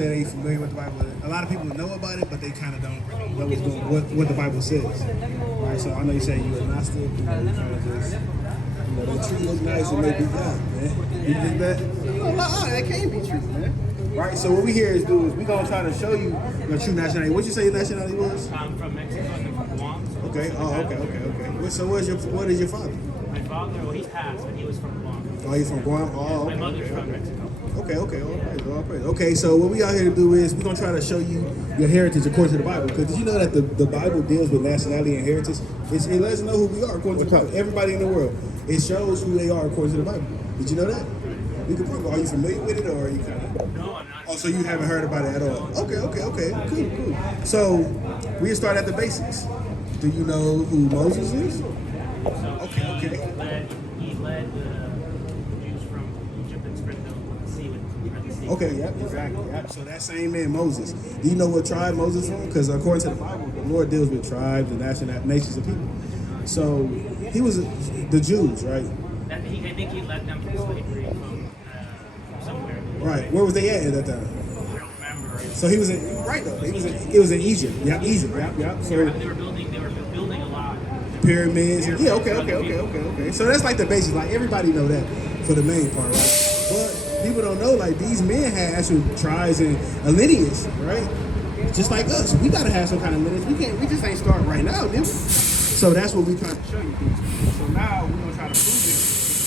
They ain't familiar with the Bible. A lot of people know about it, but they kind of don't know what the Bible says. Right? So I know you say you're agnostic. You kind of just, the tree look nice and maybe God, man. You think that? That can't be true, man. Right. So what we here is we're gonna try to show you your true nationality. What you say your nationality was? I'm from Mexico and I'm from Guam. Okay. Oh, okay. So what is your father? My father, well, he's passed, but he was from Guam. Oh, he's from Guam. Oh, okay. My mother's from Mexico. Okay. All praise. Okay, so what we out here to do is we're gonna try to show you your heritage according to the Bible. Because did you know that the Bible deals with nationality and heritage? It lets us know who we are according to the Bible. Everybody in the world, it shows who they are according to the Bible. Did you know that? We can prove it. Are you familiar with it, or are you kind of? No, I'm not. Oh, so you haven't heard about it at all? Okay. Cool. So we start at the basics. Do you know who Moses is? So Okay. He led the Jews from Egypt and spread the sea with the sea. Okay, yep, exactly. Yep. So that same man, Moses. Do you know what tribe Moses from? Because according to the Bible, the Lord deals with tribes and nations of people. So he was the Jews, right? I think he led them from slavery from somewhere. Right. Where was they at that time? I don't remember. So he was in right though. It was in Egypt. Yeah, Egypt. Yep. So They were building a lot. pyramids. Yeah. Okay. So that's like the basics. Like everybody know that for the main part, right? But people don't know like these men had actual tribes and a lineage, right? Just like us, we gotta have some kind of lineage. We just ain't start right now, dude. So that's what we trying to show you. So now we're gonna try to prove it.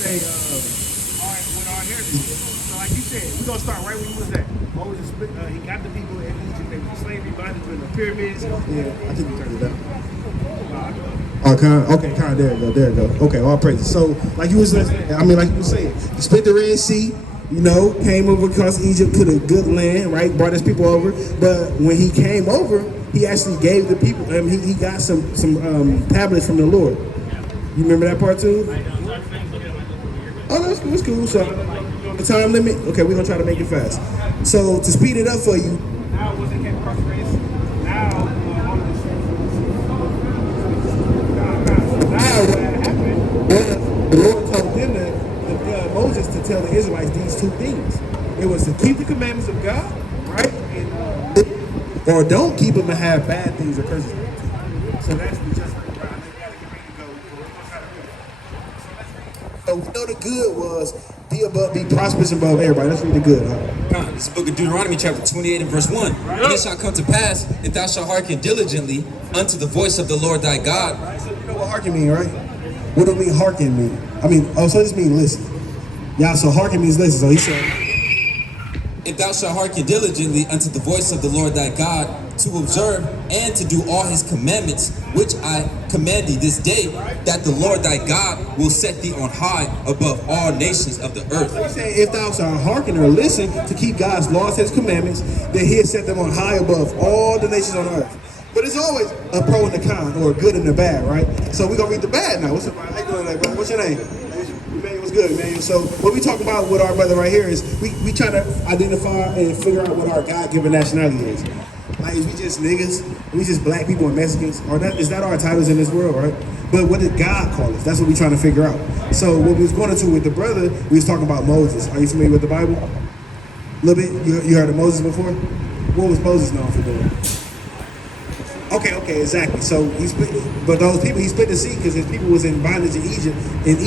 Say, all right, with our heritage. So like you said, we're gonna start right where you was at. Moses, he got the people in Egypt. They were slavery, bondage in the pyramids. Yeah, I think we turned it down. Okay, there you go. Okay, all praises. So, like you was saying, he split the Red Sea, came over across Egypt to the good land, right? Brought his people over. But when he came over, he actually gave the people, he got some tablets from the Lord. You remember that part too? Oh, no, it's cool. So, the time limit? Okay, we're going to try to make it fast. So, to speed it up for you, now once they came across the Red Sea, now what happened was the Lord told them Moses to tell the Israelites these two things. It was to keep the commandments of God, right? Or don't keep them and have bad things or curses. So that's the just like, right, we gotta get ready to go. So we know the good was be prosperous above everybody. Let's read the good. Huh? This is the book of Deuteronomy chapter 28 and verse 1. And it shall come to pass, if thou shalt hearken diligently unto the voice of the Lord thy God. Right, so you know what hearken mean, right? What do it mean hearken mean? So this means listen. Yeah, so hearken means listen. So he said, if thou shalt hearken diligently unto the voice of the Lord thy God, to observe and to do all his commandments, which I command thee this day, that the Lord thy God will set thee on high above all nations of the earth. So he said, if thou shalt hearken or listen to keep God's laws, his commandments, then he'll set them on high above all the nations on earth. But it's always a pro and a con, or a good and a bad, right? So we're going to read the bad now. What's up, man? How you doing, brother? What's your name? Man, what's good, man? So what we talk about with our brother right here is we try to identify and figure out what our God-given nationality is. Like, is we just niggas? We just black people and Mexicans? Or is that our titles in this world, right? But what did God call us? That's what we're trying to figure out. So what we was going into with the brother, we was talking about Moses. Are you familiar with the Bible? A little bit? You heard of Moses before? What was Moses known for doing? Okay, exactly. So he split the sea because his people was in bondage in Egypt, and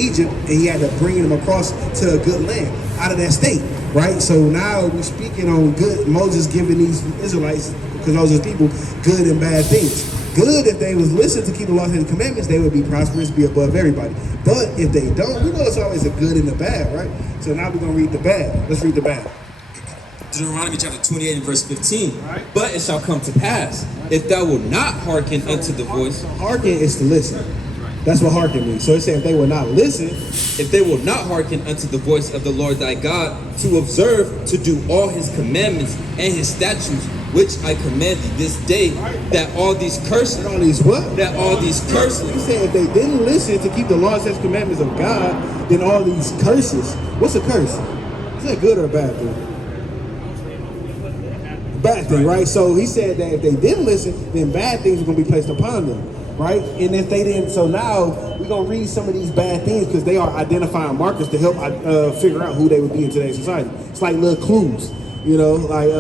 he had to bring them across to a good land out of that state, right? So now we're speaking on good. Moses giving these Israelites, because those are people, good and bad things. Good, if they was listening to keep the laws and the commandments, they would be prosperous, be above everybody. But if they don't, we know it's always a good and a bad, right? So now we're gonna read the bad. Let's read the bad. Deuteronomy chapter 28 and verse 15. Right. But it shall come to pass, if thou wilt not hearken unto the voice. Hearken is to listen. That's what hearken means. So it said if they will not listen, if they will not hearken unto the voice of the Lord thy God, to observe, to do all his commandments and his statutes, which I command thee this day, that all these curses. All these what? That all these curses. He said if they didn't listen to keep the laws and commandments of God, then all these curses. What's a curse? Is that good or a bad thing? Bad thing, right? So he said that if they didn't listen, then bad things are going to be placed upon them, right? And if they didn't, so now we're going to read some of these bad things because they are identifying markers to help figure out who they would be in today's society. It's like little clues, like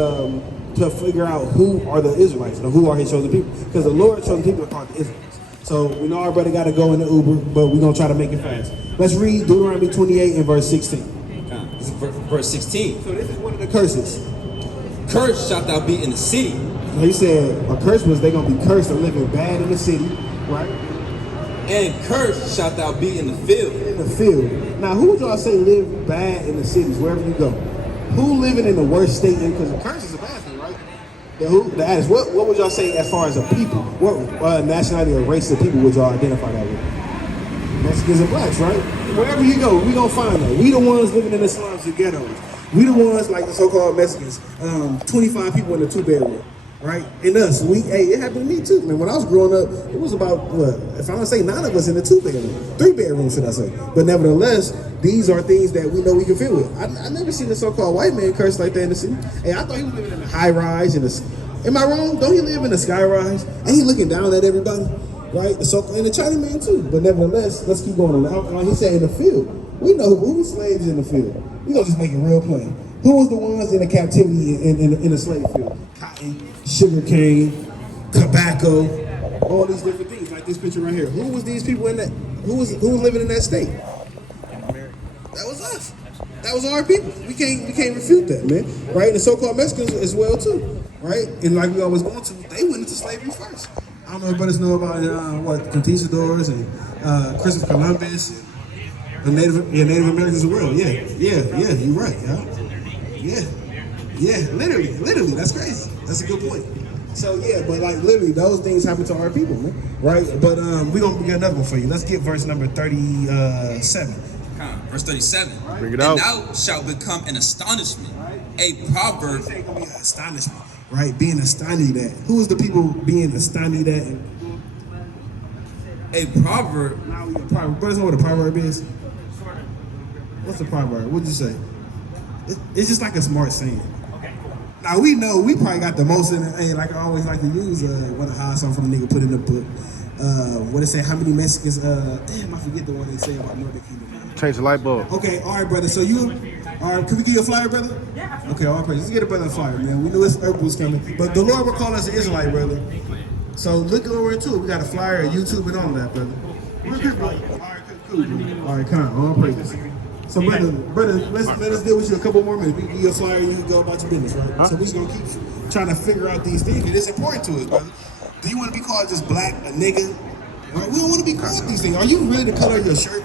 to figure out who are the Israelites or who are his chosen people. Because the Lord's chosen people are called the Israelites. So we know our brother got to go in the Uber, but we're going to try to make it fast. Let's read Deuteronomy 28 and verse 16. This is verse 16. So this is one of the curses. Cursed shalt thou be in the city. So he said a curse was they're going to be cursed and living bad in the city, right? And cursed shalt thou be in the field. In the field. Now, who would y'all say live bad in the cities, wherever you go? Who living in the worst state? Because the curse is a bad thing, right? The addicts. What would y'all say as far as a people? What nationality or race of people would y'all identify that with? Mexicans and blacks, right? Wherever you go, we gonna find that. We the ones living in the slums, the ghettos. We the ones like the so-called Mexicans. 25 people in a 2-bedroom, right? And us, it happened to me too, man. When I was growing up, it was about if I don't say 9 of us in a 2-bedroom, 3-bedroom, should I say? But nevertheless, these are things that we know we can feel with. I never seen a so-called white man curse like that in the city. Hey, I thought he was living in a high-rise. Am I wrong? Don't he live in a sky-rise? And he looking down at everybody, right? And the Chinaman too. But nevertheless, let's keep going on. Like he said, in the field, we know who was slaves in the field. We gonna just make it real plain. Who was the ones in the captivity in the slave field? Cotton, sugar cane, tobacco, all these different things. Like this picture right here. Who was these people in that? Who was living in that state? That was us. That was our people. We can't refute that, man. Right? And the so-called Mexicans as well too. Right? And like we always going to, they went into slavery first. I don't know if brothers know about conquistadors and Christopher Columbus and the Native Americans as well. Yeah, you're right, yeah, literally, that's crazy. That's a good point. So yeah, but like literally those things happen to our people, man. Right? But we're gonna get another one for you. Let's get verse number 37. Verse 37. Bring it and out. thou shalt become an astonishment, a proverb. It's gonna be an astonishment, right? Being astonished at. Who is the people being astonished at? A proverb. Now we got proverb. Brothers know what a proverb is? What's a proverb? What'd you say? It's just like a smart saying. Now we know we probably got the most in it. Hey, like I always like to use what a high song from the nigga put in the book. What it say? How many Mexicans? Damn, I forget the one they say about Northern Kingdom. Change the light bulb. Okay, all right, brother. So all right, can we give you a flyer, brother? Yeah. Okay, all right, let's get a brother a flyer, man. We know it's Herbals coming, but the Lord will call us an Israelite, brother. So look over into it. We got a flyer, YouTube, and all that, brother. We're good, brother. All right, cool. All right, come on, all praises. So, brother, let us deal with you a couple more minutes. We can give you a flyer and you can go about your business, right? So we're just gonna keep trying to figure out these things. It's important to us, brother. Do you want to be called just black, a nigga? Right? We don't want to be called these things. Are you really the color of your shirt?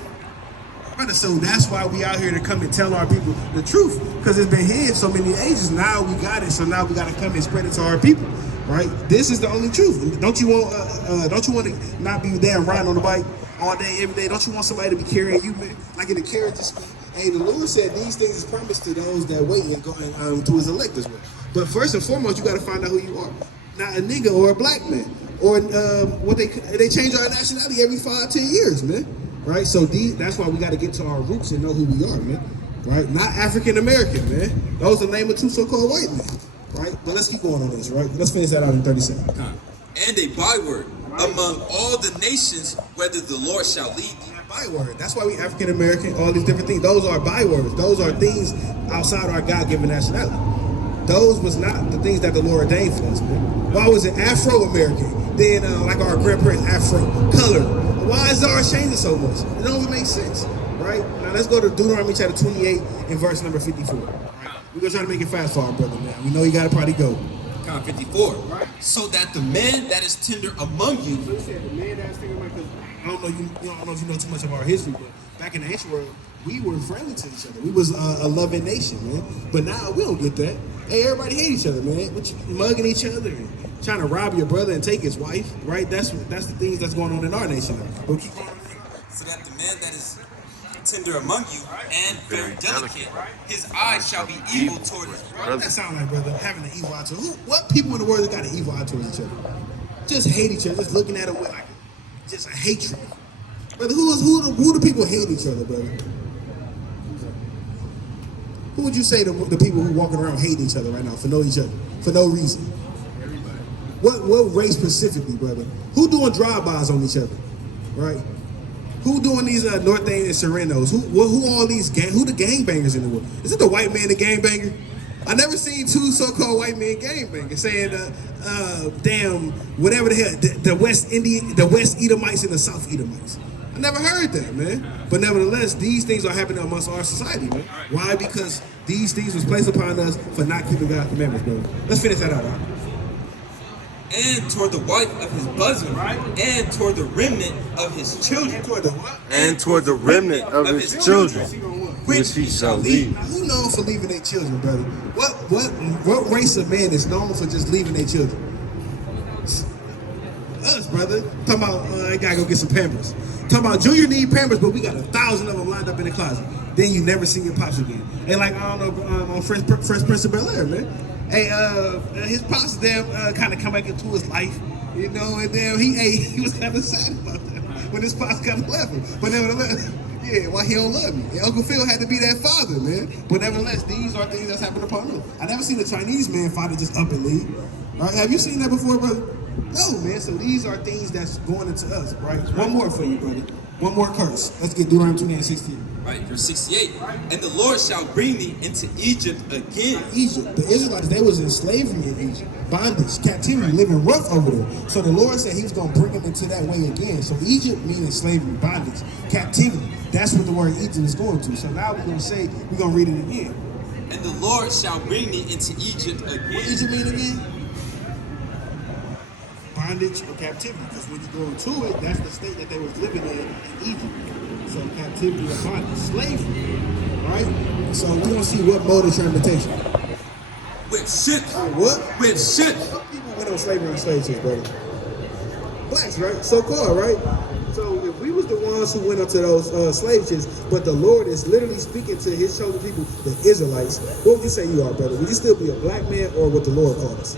Brother, so that's why we out here to come and tell our people the truth, because it's been hid so many ages. Now we got it, so now we got to come and spread it to our people, right? This is the only truth. Don't you want to not be there riding on the bike all day, every day? Don't you want somebody to be carrying you, man? Like in the carriage? Hey, the Lord said these things is promised to those that wait and going to his elect as well. But first and foremost, you got to find out who you are. Not a nigga or a black man, or they change our nationality every 5-10 years, man. Right, so that's why we got to get to our roots and know who we are, man. Right, not African American, man. Those are the name of two so-called white men. Right, but let's keep going on this. Right, let's finish that out in 30 seconds. And a byword among all the nations, whether the Lord shall lead thee. Byword. That's why we African American. All these different things. Those are bywords. Those are things outside our God-given nationality. Those was not the things that the Lord ordained for us, man. Why was it Afro-American? Then like our grandparents, Afro, color. Why is ours changing so much? It don't even make sense, right? Now let's go to Deuteronomy chapter 28 and verse number 54. Right? We're gonna try to make it fast for our brother, man. We know you gotta probably go. 54. Right. So that the man that is tender among you. So he said the man that is tender among you, because I don't know if you know too much of our history, but back in the ancient world, we were friendly to each other. We was a loving nation, man. But now we don't get that. Hey, everybody hate each other, man. Mugging each other and trying to rob your brother and take his wife, right? That's the things that's going on in our nation now. But keep going. So that the man that is tender among you and very delicate, his eyes shall be evil toward his brother. What that sound like, brother? Having an evil eye to what people in the world got an evil eye towards each other? Just hate each other, just looking at them with like just a hatred. Brother, who do people hate each other, brother? Who would you say the people who walking around hate each other right now for no reason? What race specifically, brother? Who doing drive-bys on each other, right? Who doing these North End and Serenos? Who all these who the gangbangers in the world? Is it the white man the gangbanger? I never seen two so-called white men gangbanging saying, damn, whatever the hell, the West Edomites and the South Edomites. I never heard that, man. But nevertheless, these things are happening amongst our society, man. Why? Because these things was placed upon us for not keeping God's commandments, bro. Let's finish that out, right? And toward the wife of his bosom, Right. and toward the remnant of his children, And toward the what? And toward the remnant of his children, which he shall leave. Who known for leaving their children, brother? What race of man is known for just leaving their children? Us, brother. Talking about, I gotta go get some Pampers. Talking about Junior need Pampers, but we got 1,000 of them lined up in the closet. Then you never see your pops again. And like, I don't know, on Fresh Prince of Bel-Air, man. Hey, his pops damn kind of come back into his life, you know, and then he was kind of sad about that when his pops kind of left him. But nevertheless, yeah, why he don't love me? And Uncle Phil had to be that father, man. But nevertheless, these are things that's happened upon him. I never seen a Chinese man father just up and leave. Right? Have you seen that before, brother? No, man. So these are things that's going into us, right? One more for you, brother. One more curse. Let's get Deuteronomy 29:16. Right, verse 68. And the Lord shall bring thee into Egypt again. Egypt. The Israelites, they was in slavery in Egypt. Bondage, captivity, living rough over there. So the Lord said he was going to bring them into that way again. So Egypt meaning slavery, bondage, captivity. That's what the word Egypt is going to. So now we're going to say, we're going to read it again. And the Lord shall bring thee into Egypt What again. Egypt mean again? Bondage or captivity. Because when you go into it, that's the state that they was living in Egypt. So captivity or bondage, slavery, right? So we're going to see what mode of transportation. With ships. What? With ships. What people went on slavery on slave ships, brother? Blacks, right? So-called, right? So if we was the ones who went onto those slave ships, but the Lord is literally speaking to his chosen people, the Israelites, what would you say you are, brother? Would you still be a black man or what the Lord called us?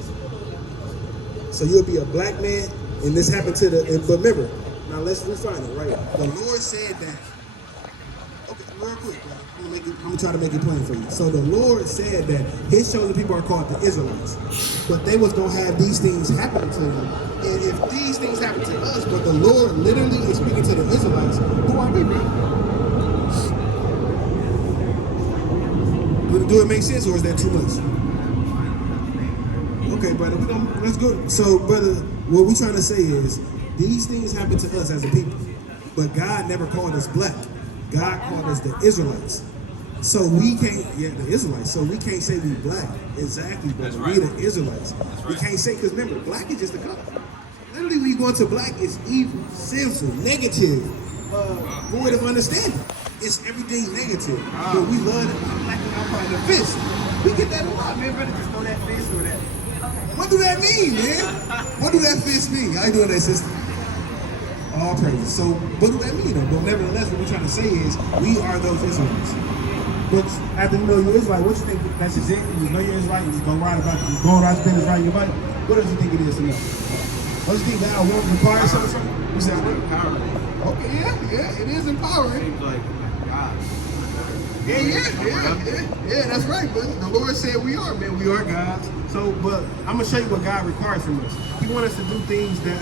So you'll be a black man, and this happened to but remember, now let's refine it, right? The Lord said that, okay, real quick, brother. I'm gonna try to make it plain for you. So the Lord said that his chosen people are called the Israelites, but they was gonna have these things happen to them. And if these things happen to us, but the Lord literally is speaking to the Israelites, who are we, bro? Do it make sense, or is that too much? Okay, brother, let's go. So, brother, what we're trying to say is these things happen to us as a people, but God never called us black. God called us the Israelites. So we can't, the Israelites. So we can't say we black. Exactly, brother. Right. We the Israelites. We can't say, because remember, black is just a color. Literally, when you go into black, it's evil, sinful, negative, void of understanding. It's everything negative. But we love it. Black and I'm part of the fist. We get that a lot, man. Brother, just throw that fist or that. What do that mean, man? What do that fist mean? How you doing that, sister? All praises. So, what do that mean, though? But nevertheless, what we're trying to say is, we are those Israelites. But after you know you're Israelite, what you think that's just it? You know you're Israelite, you just go right about you, go right business, right your body. What else you think it is to know? What do you think God won't require something? You said what? Empowering. Okay, yeah, it is empowering. Seems like God. Yeah, that's right, but the Lord said we are, man. We are gods. So, but I'm gonna show you what God requires from us. He wants us to do things that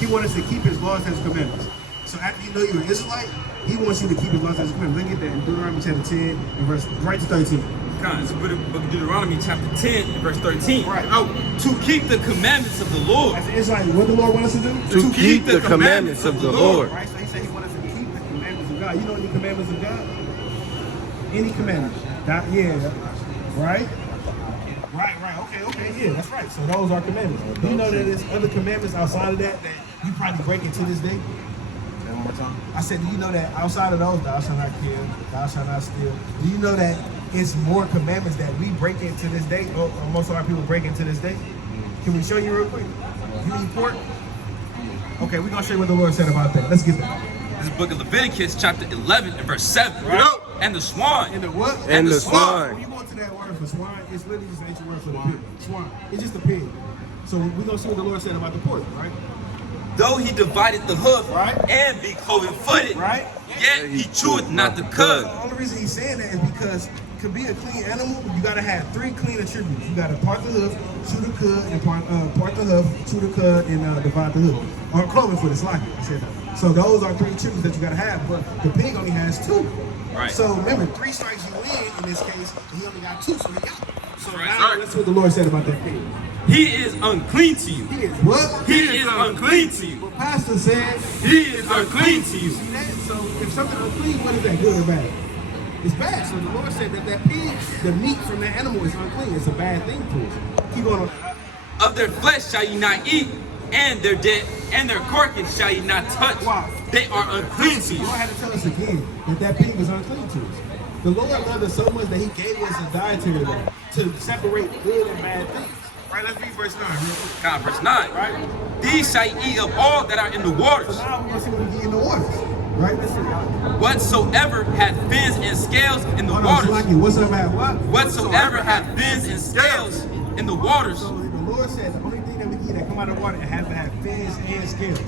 He wants us to keep His laws and His commandments. So after you know you're an Israelite, He wants you to keep His laws and His commandments. Look at that in Deuteronomy chapter 10 and verse right to 13. It's the book of Deuteronomy chapter 10 and verse 13. Right. Oh, to keep the commandments of the Lord. As an Israelite, what the Lord wants us to do? to keep the commandments of the Lord. Right. So He said He wants us to keep the commandments of God. You know any commandments of God? Any commandment? Right. Okay, yeah, that's right. So those are commandments. You know that there's other commandments outside of that you probably break it to this day? One more time. I said, do you know that outside of those, thou shalt not kill, thou shalt not steal, do you know that it's more commandments that we break into this day, or most of our people break into this day? Can we show you real quick? You eat pork? Okay, we're going to show you what the Lord said about that. Let's get that. This is the book of Leviticus chapter 11 and verse 7. Right. And the swine. And the what? And the When swine. you go to that word for swine, it's literally just an ancient word for the pig. Swine. It's just a pig. So we're going to see what the Lord said about the pork, right? Though he divided the hoof Right. and be cloven footed, Right? yet he cheweth not the So cud. the only reason he's saying that is because to be a clean animal, you gotta have three clean attributes. You gotta part the hoof, chew the cud, and part the hoof, chew the cud, and divide the hoof. Or cloven foot, it's like it. I said that. So those are three attributes that you gotta have, but the pig only has two. Right. So remember, 3 strikes you in this case, and he only got 2, so he got So now let's see what the Lord said about that pig. He is unclean to you. He is what? He is unclean to you. Well, Pastor said He is unclean to you. see that? So if something unclean, what is that, good or bad? It's bad. So the Lord said that pig, the meat from that animal is unclean. It's a bad thing to us. Keep going on. Of their flesh shall ye not eat, and their dead and their carcass shall ye not touch. Wow. They are unclean to The you. Lord had to tell us again that pig is unclean to us. The Lord loved us so much that He gave us a dietary law to separate good and bad things. Right, let's read verse 9. Real quick. God, verse 9. Right? These shall ye eat of all that are in the waters. So now we're going to see what we get in the waters. Right? Let's see. Whatsoever hath fins and scales in the Hold on, waters. Salaki, what's up at what? Whatsoever hath fins and scales in the waters. So the Lord said the only thing that we eat that come out of the water, it has to have fins and scales.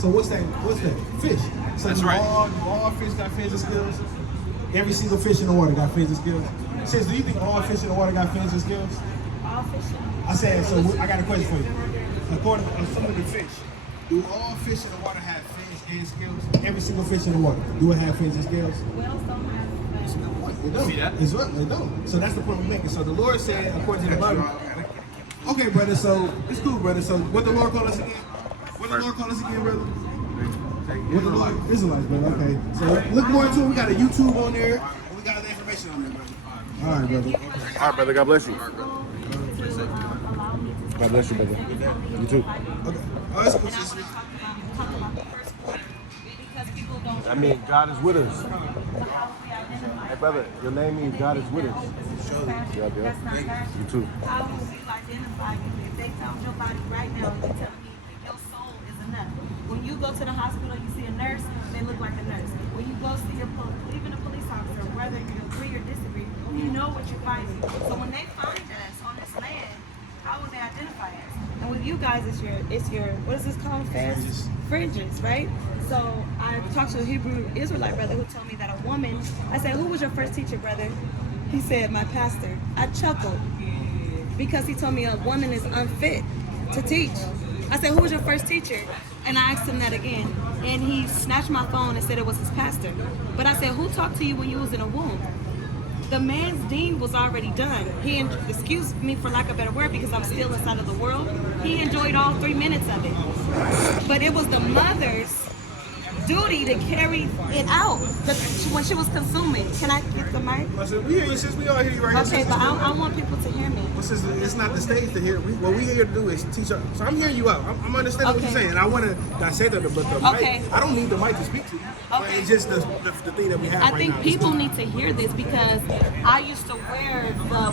So what's that? What's that? Fish. So That's right. All fish got fins and scales. Every single fish in the water got fins and scales. Sis, do you think all fish in the water got fins and scales? All fish. I said, so I got a question for you. According to some of the fish, do all fish in the water have fins and scales? Every single fish in the water, do it have fins and scales? Whales don't have That's a good point. They don't. See that? It's right. They don't. So that's the point we're making. So the Lord said, according to the Bible. Okay, brother. So it's cool, brother. So what the Lord called us again? What the Lord called us again, brother? What the Lord? Israelites, brother. Okay. So look more into it. We got a YouTube on there. And we got the information on there, brother. All right, brother. All right, brother. God bless you. God bless you, brother. You too. Okay. Oh, that's cool, sister. I mean, God is with us. Hey, brother, your name means God is with us. Yeah, That's not yeah. her. You too. How will you identify you? If they found your body right now, you tell me that your soul is enough. When you go to the hospital, you see a nurse, they look like a nurse. When you go see even a police officer, whether you agree or disagree, you know what you're finding. So when they find us on this land, how will they identify us? And with you guys, it's your what is this called? Fringes, right? So I talked to a Hebrew Israelite brother who told me that a woman. I said, "Who was your first teacher, brother?" He said, "My pastor." I chuckled because he told me a woman is unfit to teach. I said, "Who was your first teacher?" And I asked him that again, and he snatched my phone and said it was his pastor. But I said, "Who talked to you when you was in a womb?" The man's deed was already done. Excuse me for lack of a better word, because I'm still inside of the world. He enjoyed all 3 minutes of it. But it was the mother's duty to carry it out when she was consuming. Can I get the mic? Listen, we hear you, sis. We all hear you right here. Okay, sis. but I want people to hear me. It's not the stage to hear. What we here to do is teach. So I'm hearing you out. I'm understanding what you're Okay. saying. I want to dissect it, but the Okay. mic, I don't need the mic to speak to you. But Okay. it's just the thing that we have I right think now. people need to hear this because I used to wear the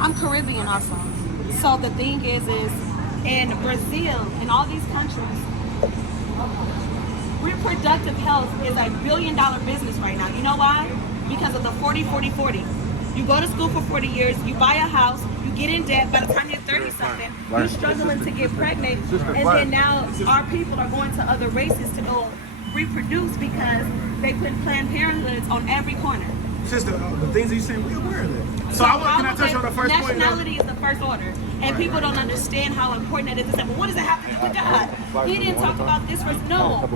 I'm Caribbean also. So the thing is in Brazil, in all these countries, reproductive health is a $1 billion business right now. You know why? Because of the 40-40-40. You go to school for 40 years, you buy a house, you get in debt. By the time you're 30-something, you're struggling to get pregnant. And then now our people are going to other races to go reproduce because they put Planned Parenthoods on every corner. Sister, the things that you're saying, we're aware of that. So can I touch on the first point? Nationality is the first order, and people don't understand how important that is. They say, well, what does it have to do with God? He didn't talk about this first. No.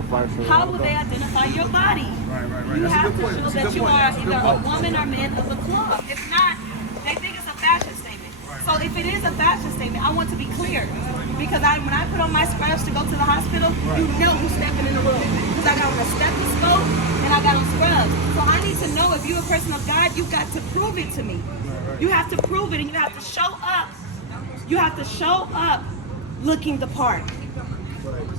How will they identify your body? Right. You That's a have good to point. show That's a that good you point. are That's a good either a point. woman or man of the club. If not, they think it's a fashion statement. So if it is a fashion statement, I want to be clear. Because when I put on my scrubs to go to the hospital, you know who's stepping in the room. Because I got on a stethoscope and I got on scrubs. So I need to know if you're a person of God, you got to prove it to me. You have to prove it and you have to show up. You have to show up looking the part.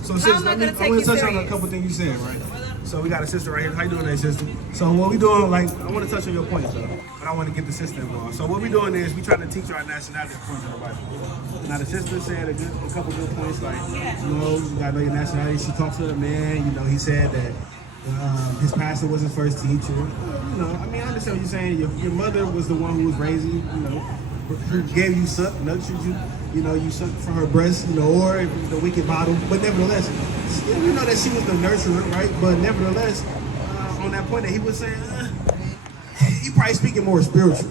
So, How sis, am I I'm gonna going take to you touch on a serious? couple things you said, right? So we got a sister right here. How you doing today, sister? So what we doing, like, I want to touch on your points, though, but I want to get the sister involved. So what we doing is we trying to teach our nationality according to the Bible. Now the sister said a couple good points, like, you got to know your nationality. She talked to the man, he said that his pastor was his first teacher. I mean, I understand what you're saying. Your mother was the one who was raising you, who gave you suck, nurtured you. You sucked from her breast, or the wicked bottle. But nevertheless, we know that she was the nurturer, right? But nevertheless, on that point that he was saying, he probably speaking more spiritual,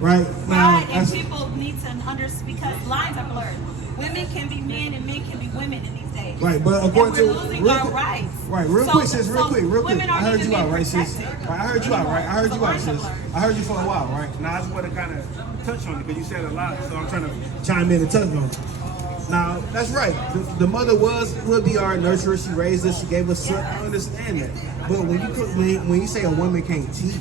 right? Right, and people need to understand understand because lines are blurred. Women can be men and men can be women in these days. Right, but according and we're to losing real our quick, rights. right, real So- quick, sis, real so quick, real quick. women I aren't heard even you out, being right, sis? protected. Right, I heard you out, right? I heard you So out, lines sis. are blurred. I heard you for a while, right? Now I just want to kind of touch on it because you said a lot, so I'm trying to chime in and touch on it. Now that's right. The mother would be our nurturer. She raised us. She gave us son. I understand that. But when you say a woman can't teach,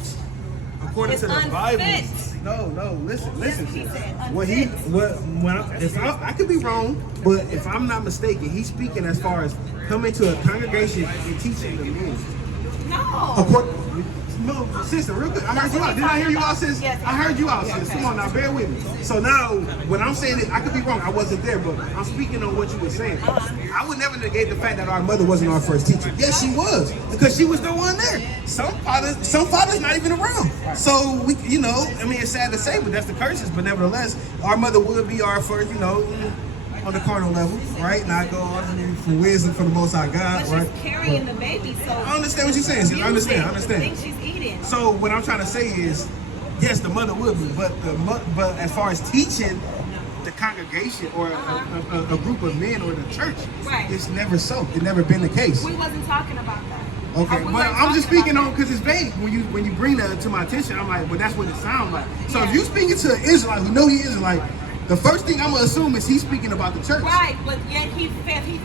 according It's to the Bible, unfit. no, listen. He said When I could be wrong, but if I'm not mistaken, he's speaking as far as coming to a congregation and teaching the men. No. No, sister, real quick. I heard you out. Did I hear you out, sis? Yes. I heard you out, sis. Come on now, bear with me. So now, when I'm saying it, I could be wrong. I wasn't there, but I'm speaking on what you were saying. I would never negate the fact that our mother wasn't our first teacher. Yes, she was, because she was the one there. Some fathers not even around. So we, I mean, it's sad to say, but that's the curses. But nevertheless, our mother would be our first, on the carnal level, right? Not go on from wisdom from the Most High God, But right? she's carrying the baby, so I understand what you're saying, sis. I understand. Think she's eating. So what I'm trying to say is, yes, the mother would be, but as far as teaching the congregation or a group of men or the church, Right. it's never so. It's never been the case. We wasn't talking about that. Okay, We but weren't I'm just talking speaking about on because it's vague. When you bring that to my attention, I'm like, well, that's what it sounds like. So if Yeah. you speaking to an Israelite who know he is Israelite, the first thing I'm gonna assume is he's speaking about the church. that. Right, but yet he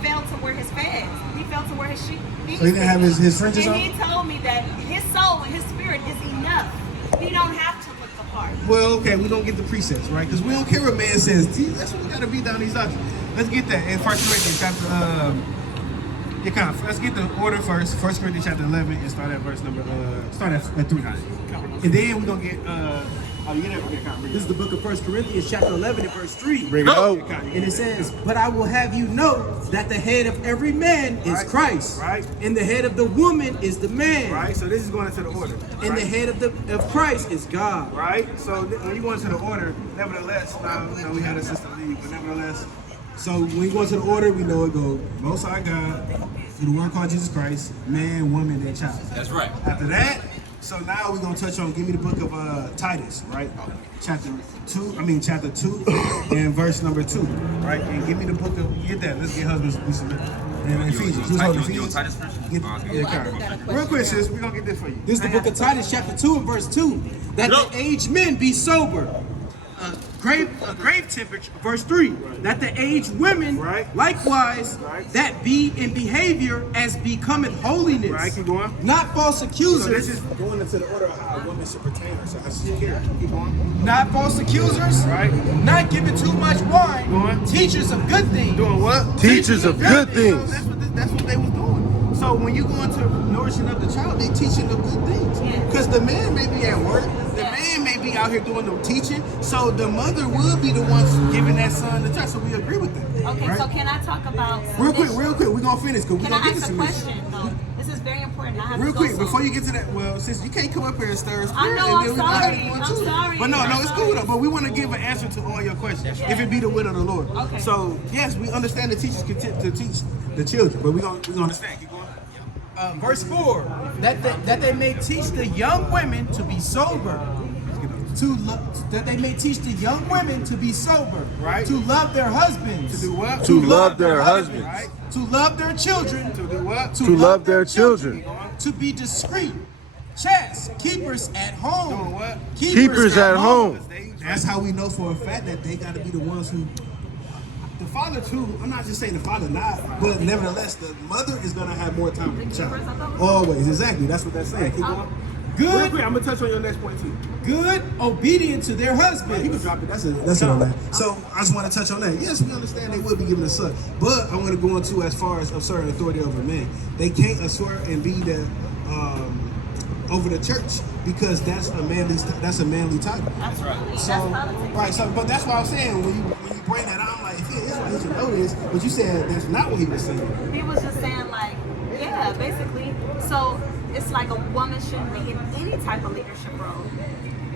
failed to wear his fez. He failed to wear his sheep. So he didn't have his fringes and on? he told me that his soul and his spirit is enough. He don't have to look the part. Well, okay, we don't get the precepts, right? Because we don't care what man says. See, that's what we gotta beat down these doctrines. Let's get that in 1 Corinthians chapter. Let's get the order first. 1 Corinthians chapter 11 and start at verse number. Start at 3, and then we're gonna get. This is the book of 1 Corinthians chapter 11 and verse 3. Bring it out. And it says, but I will have you know that the head of every man is Right. Christ. Right. And the head of the woman is the man. Right. So this is going into the order. And the head of Christ is God. Right. So when you go into the order, nevertheless, now we had a sister leave, but nevertheless. So when you go into the order, we know it goes Most High God, through the one called Jesus Christ, man, woman, and child. That's right. After that, so now we're gonna touch on. Give me the book of Titus, right? Chapter 2 and verse number 2, right? And give me the book of. Get that. Let's get husbands. And Ephesians. Who's holding Ephesians? Real quick, sis. We're gonna get this for you. This is the book of Titus chapter 2 and verse 2. That the aged men be sober. Grave temperature, verse 3, that the aged women Right. likewise Right. that be in behavior as becometh holiness, Right, keep going. not false So this accusers, is going into the order of how a woman should pertain herself. How she should carry. Keep going. not false accusers, Right. not giving too much wine, Go on. teachers of good things, Doing what? Teachers of good things. That's what they was doing. So when you go into nourishing of the child, they teaching them good things. Yeah. Because the man may be at work, the man may be out here doing the teaching. So the mother would be the ones giving that son the child. So we agree with that. Okay, right? so can I talk about real quick, we're gonna finish because we're Can gonna I get to ask a submission. question though? This is very important. I have Real to go quick, soon. before you get to that, well, since you can't come up here and stir us, I know, and I'm then we gonna have sorry. to go I'm into it. sorry. But no, I'm it's sorry. cool though. But we want to give an answer to all your questions, if it be the will of the Lord. Okay. So yes, we understand the teachers content to teach the children, but we gonna understand. Keep going. verse 4, that they may teach the young women to be sober. That they may teach the young women to be sober, Right. to love their husbands, To do what? To love their husbands. Right. to love their children, To do what? To love their children. to be discreet, chaste, keepers at home, Doing what? Keepers at home. That's how we know for a fact that they got to be the ones who. The father too. I'm not just saying the father not, but nevertheless, the mother is gonna have more time with the child. Always, exactly. That's what that's saying. Keep going. Real Good, quick, I'm gonna touch on your next point too. good, obedient to their You can husbands. drop it. That's it on that. So I just want to touch on that. Yes, we understand they would be given a son, but I want to go into as far as asserting authority over men. They can't assert and be the over the church because that's a manly title. Absolutely. So That's politics. right. So but that's what I'm saying when you bring that out, I'm like, if it is what he should know this, but you said that's not what he was saying. He was just saying like, yeah, basically. So it's like a woman shouldn't be in any type of leadership role.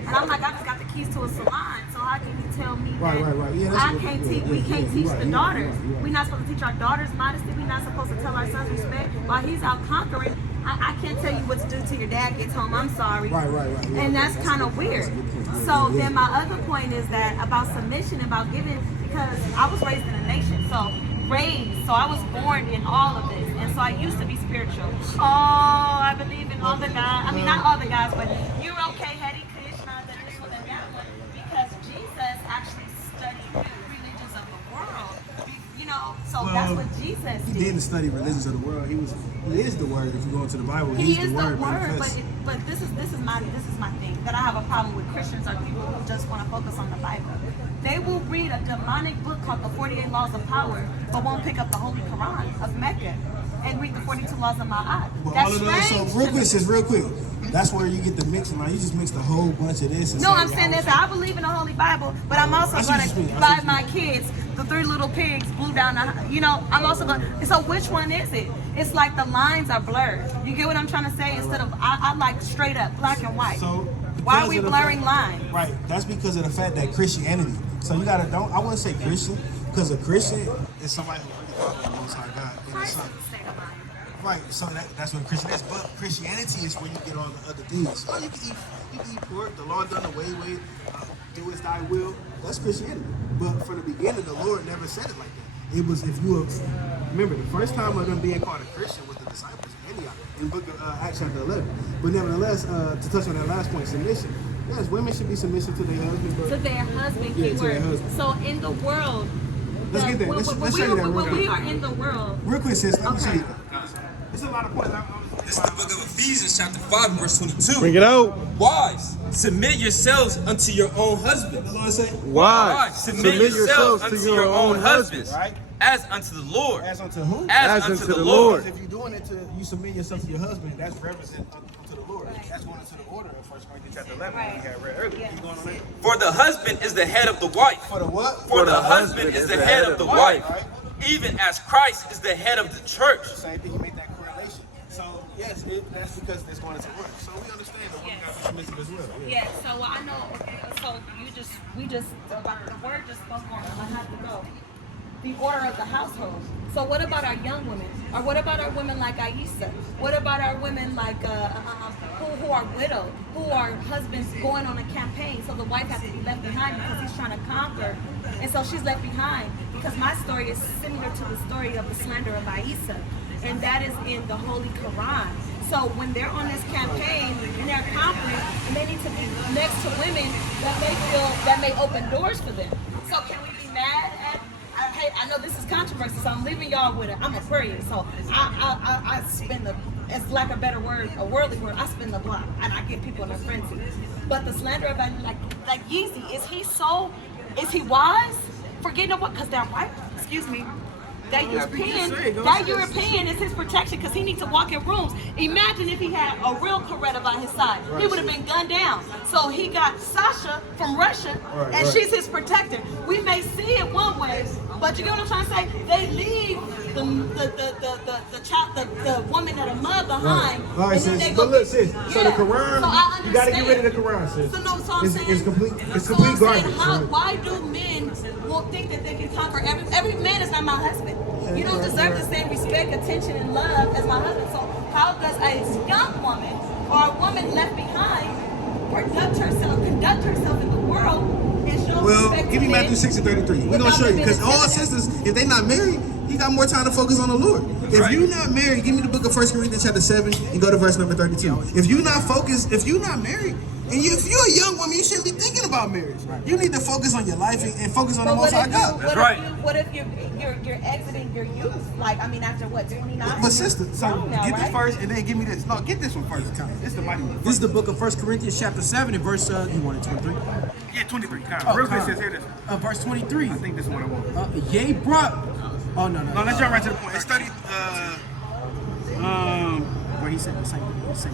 And I'm like, I just got the keys to a salon, so how can you tell me Right, that right. Yeah, that's I good. can't Yeah, teach? yeah, We yeah, can't you're teach right, the you're daughters. right, you're right. We're not supposed to teach our daughters modesty. We're not supposed to tell our sons respect while he's out conquering. I can't tell you what to do till your dad gets home. I'm sorry. Right. Yeah, And that's kind of weird. So then my other point is that about submission, about giving, because I was raised in a nation, so I was born in all of this, and so I used to be spiritual. Oh, I believe in all the guys. I mean, not all the guys, but you're okay, Hare Krishna, this one and that one, because Jesus actually studied religions of the world. You know, so that's what Jesus did. He didn't study religions of the world. He is the word. If you go into the Bible, He he's is the word. manifest. but this is my thing that I have a problem with Christians or people who just want to focus on the Bible. They will read a demonic book called the 48 Laws of Power, but won't pick up the Holy Quran of Mecca and read the 42 Laws of Ma'at. Well, That's all of those, so strange. real quick. That's where you get the mixing. Like, you just mixed a whole bunch of this. And No, I'm saying this. I believe in the Holy Bible, but I'm also I see going what you mean. to I see buy what you my kids the 3 little pigs blew down the. You know, I'm also going. So which one is it? It's like the lines are blurred. You get what I'm trying to say? Instead of I like straight up black and white. So why are because we of the blurring fact- lines? Right. That's because of the fact that Christianity. So you gotta I wouldn't say Christian, because a Christian is somebody who really follows the Most High God. And it's not- Right, so that's what Christian is. But Christianity is where you get all the other things. Oh, you can eat pork. The Lord done away with. Do as thy will. That's Christianity. But from the beginning, the Lord never said it like that. It was if you remember the first time of them being called a Christian was the disciples in Antioch in Book of Acts chapter 11. But nevertheless, to touch on that last point, submission. Yes, women should be submissive to their husband. But To their husband, Yeah, to their keyword. husband. So in the world, Let's get there. Let's show you that real when quick. we are in the world, Real quick, sis, let me show Okay. you. There's a lot of points. This is the book of Ephesians, chapter 5, verse 22. Bring it out. Wives, submit yourselves unto your own husbands. The Lord say, Wives, Submit yourselves unto your own husbands, right? as unto the Lord. As unto who? As unto the Lord. Because if you're doing it you submit yourself to your husband, that's represent unto the Lord. That's going into the order of 1 Corinthians chapter 11 Right. we had read earlier. Yeah. Keep going on that. For the husband is the head of the wife. For the what? For the husband is the head of the wife, even as Christ is the head of the church. Same thing, you make that correlation. So, yes, that's because it's going into order. So we understand that women got to be submissive as well. Yeah. yeah. So I know. Okay, so the word just spoke on. I have to go. The order of the household. So what about our young women? Or what about our women like Aisha? What about our women like who are widowed, who are husbands going on a campaign? So the wife has to be left behind because he's trying to conquer, and so she's left behind. Because my story is similar to the story of the slander of Aisha, and that is in the Holy Quran. So when they're on this campaign and they're conquering, and they need to be next to women that may open doors for them. So can we be mad at? I know this is controversy, so I'm leaving y'all with it. I'm Aquarian, so I spin the, it's like a better word, a worldly word, I spin the block, and I get people in a frenzy. But the slander of like Yeezy, is he wise? Forgetting what, because that white, excuse me, that European is his protection because he needs to walk in rooms. Imagine if he had a real Coretta by his side. He would have been gunned down. So he got Sasha from Russia, and she's his protector. We may see it one way, but you get what I'm trying to say? They leave the woman at a mud behind. All right, and then sis. they But go look, sis. get- So the Quran, So I you got to get understand. rid of the Quran, sis. So no, so I'm saying, It's complete so I'm saying, garbage. why do men won't think that they can conquer every man is not my husband. You don't deserve the same respect, attention, and love as my husband. So how does a young woman or a woman left behind conduct herself in the world and show Well, respect give to me men Matthew 6:33. We're going to without show you. being Because all intimidated? sisters, if they not married, you got more time to focus on the Lord. If you're not married, give me the book of 1 Corinthians chapter 7 and go to verse number 32. If you're not focused, if you're not married, and if you're a young woman, you shouldn't be thinking about marriage. You need to focus on your life and focus on the But Most High God. what if you're exiting your youth? Like, I mean, after what, 29? But sister, so Grown now, get this right? first and then give me this. No, get this one first. This is the mighty one. This is the book of 1 Corinthians chapter 7 and verse, you wanted 23? Yeah, 23. Real quick, says here verse 23. I think this is what I want. Yea brought. Oh, no. No, let's jump right to the point. It's 30. Where he said the same thing. He said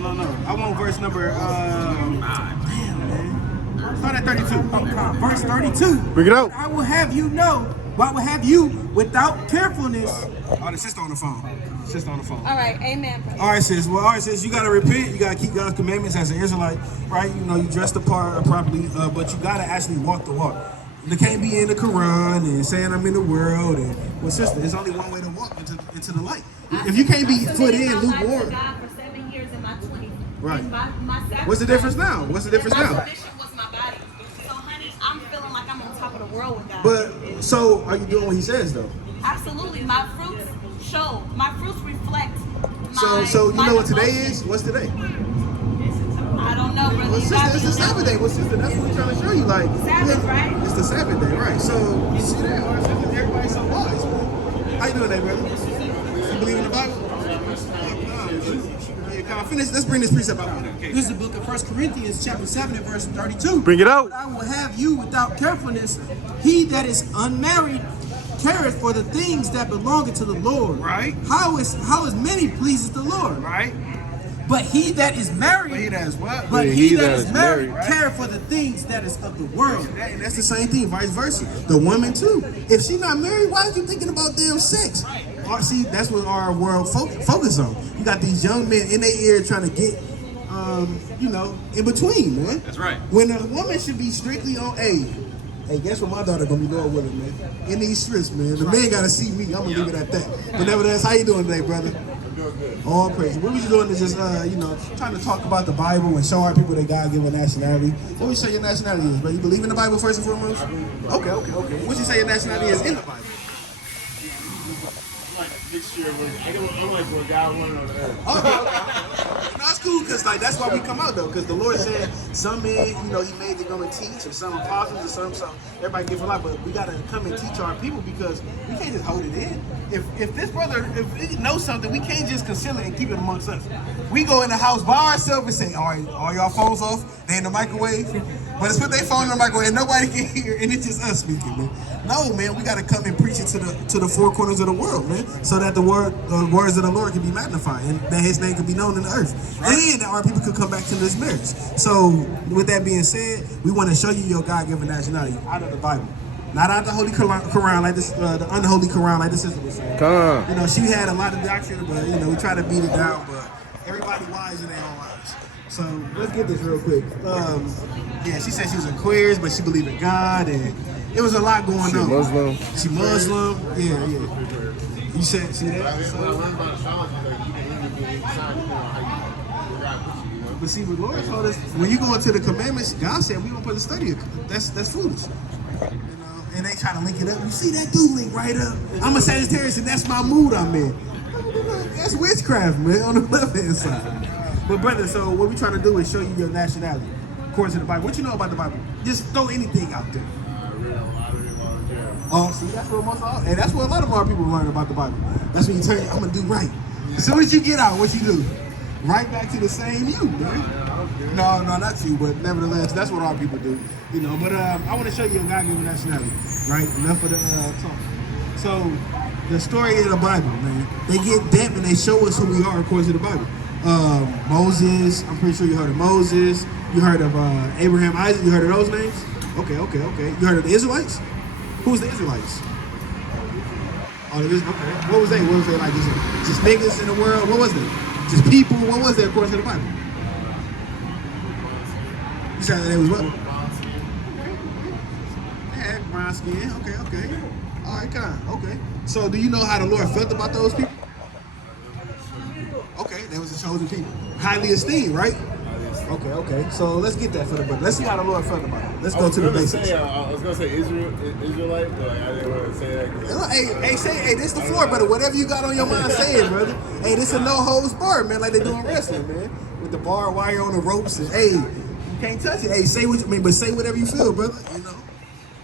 No. I want verse number. Damn, man. Start at 32. verse 32. Bring it out. I will have you know, I will have you without carefulness. Oh, the sister on the phone. Sister on the phone. All right, amen. All right, sis. Well, all right, sis. You gotta repent. You gotta keep God's commandments as an Israelite, right? You know, you dress the part properly, but you gotta actually walk the walk. You can't be in the Quran and saying I'm in the world. And well, sister, there's only one way to walk into the light. If you can't be foot in, lukewarm. God for 7 years in my 20s. Right. And my What's the difference now? What's the difference my now? submission grow with God. But so are you doing what he says though? Absolutely, my fruits show. My fruits reflect. So you my know what today devotion. is? What's today? I don't know, brother. Well, You got it's me the Sabbath day. Well, sister, that's what we're trying to show you. Like, Sabbath, right? It's the Sabbath day, right? So you see that? Our sister, everybody's so wise, man. How you doing, today, brother? You believe in the Bible? Yeah, come on, finish. Let's bring this precept out. Okay. This is the book of 1 Corinthians chapter 7 and verse 32. Bring it out. But I will have you without carefulness. He that is unmarried careth for the things that belong to the Lord. Right. How is many pleases the Lord? Right. But he that is married, But he that is what? but he that is married, right? careth for the things that is of the world. And that's the same thing, vice versa. The woman too. If she not married, why are you thinking about damn sex? See, that's what our world focus on. You got these young men in their ear trying to get, in between, man. That's right. When a woman should be strictly on, hey, guess what my daughter gonna be doing with it, man? In these strips, man. The man gotta see me. I'm gonna leave it at that. But nevertheless, how you doing today, brother? All praise. What we doing is just, trying to talk about the Bible and show our people that God give a nationality. What would you say your nationality is, bro? You believe in the Bible first and foremost? Okay. What would you say your nationality is in the Bible? I'm like what God wanted on the earth. Okay. No, it's cool because that's why we come out though, because the Lord said some men, he made them go and teach, and some apostles, and some so everybody give a lot, but we gotta come and teach our people because we can't just hold it in. If this brother, if he knows something, we can't just conceal it and keep it amongst us. We go in the house by ourselves and say, all right, all y'all phones off, they in the microwave. But it's put their phone in the microwave and nobody can hear, and it's just us speaking, man. No, man, we gotta come and preach it to the four corners of the world, man, so that the words of the Lord can be magnified and that His name can be known in the earth, and that our people could come back to this marriage. So, with that being said, we want to show you your God-given nationality out of the Bible. Not out the Holy Quran like this, the unholy Quran like the sister was saying. Come on. She had a lot of doctrine, but we try to beat it down. But everybody wise in their own lives. So let's get this real quick. She said she was Aquarius, but she believed in God, and it was a lot going on. Muslim. She Muslim. Yeah. You said, see that? But see, the Lord told us when you go into the commandments, God said we don't put a study. That's foolish. And they try to link it up. You see that dude link right up? I'm a Sagittarius, and that's my mood I'm in. That's witchcraft, man, on the left-hand side. But brother, so what we trying to do is show you your nationality according to the Bible. What you know about the Bible? Just throw anything out there. Oh, see, that's what that's what a lot of our people learn about the Bible. That's when you tell you, I'm gonna do right. As soon as you get out, what you do? Right back to the same you, man. No, not you, but nevertheless, that's what our people do. But I want to show you a God-given nationality, right? Enough of the talk. So, the story of the Bible, man. They get depth and they show us who we are according to the Bible. Moses, I'm pretty sure you heard of Moses. You heard of Abraham, Isaac. You heard of those names? Okay. You heard of the Israelites? Who's the Israelites? Oh, okay. What was they? What was they like? Just niggas in the world? What was they? Just people? What was they according to the Bible? You said that they was what? They had brown skin. Okay. All right, okay. So do you know how the Lord felt about those people? Okay, they was the chosen people. Highly esteemed, right? Okay. So let's get that for the book. Let's see how the Lord felt about it. Let's go to the basics. I was gonna say Israelite, but I didn't want to say that. Hey, this the floor, brother. Whatever you got on your mind, say it, brother. Hey, this a no holds barred, man, like they do in wrestling, man. With the barbed wire on the ropes, and hey, you can't touch it. Hey, say what you mean, but say whatever you feel, brother.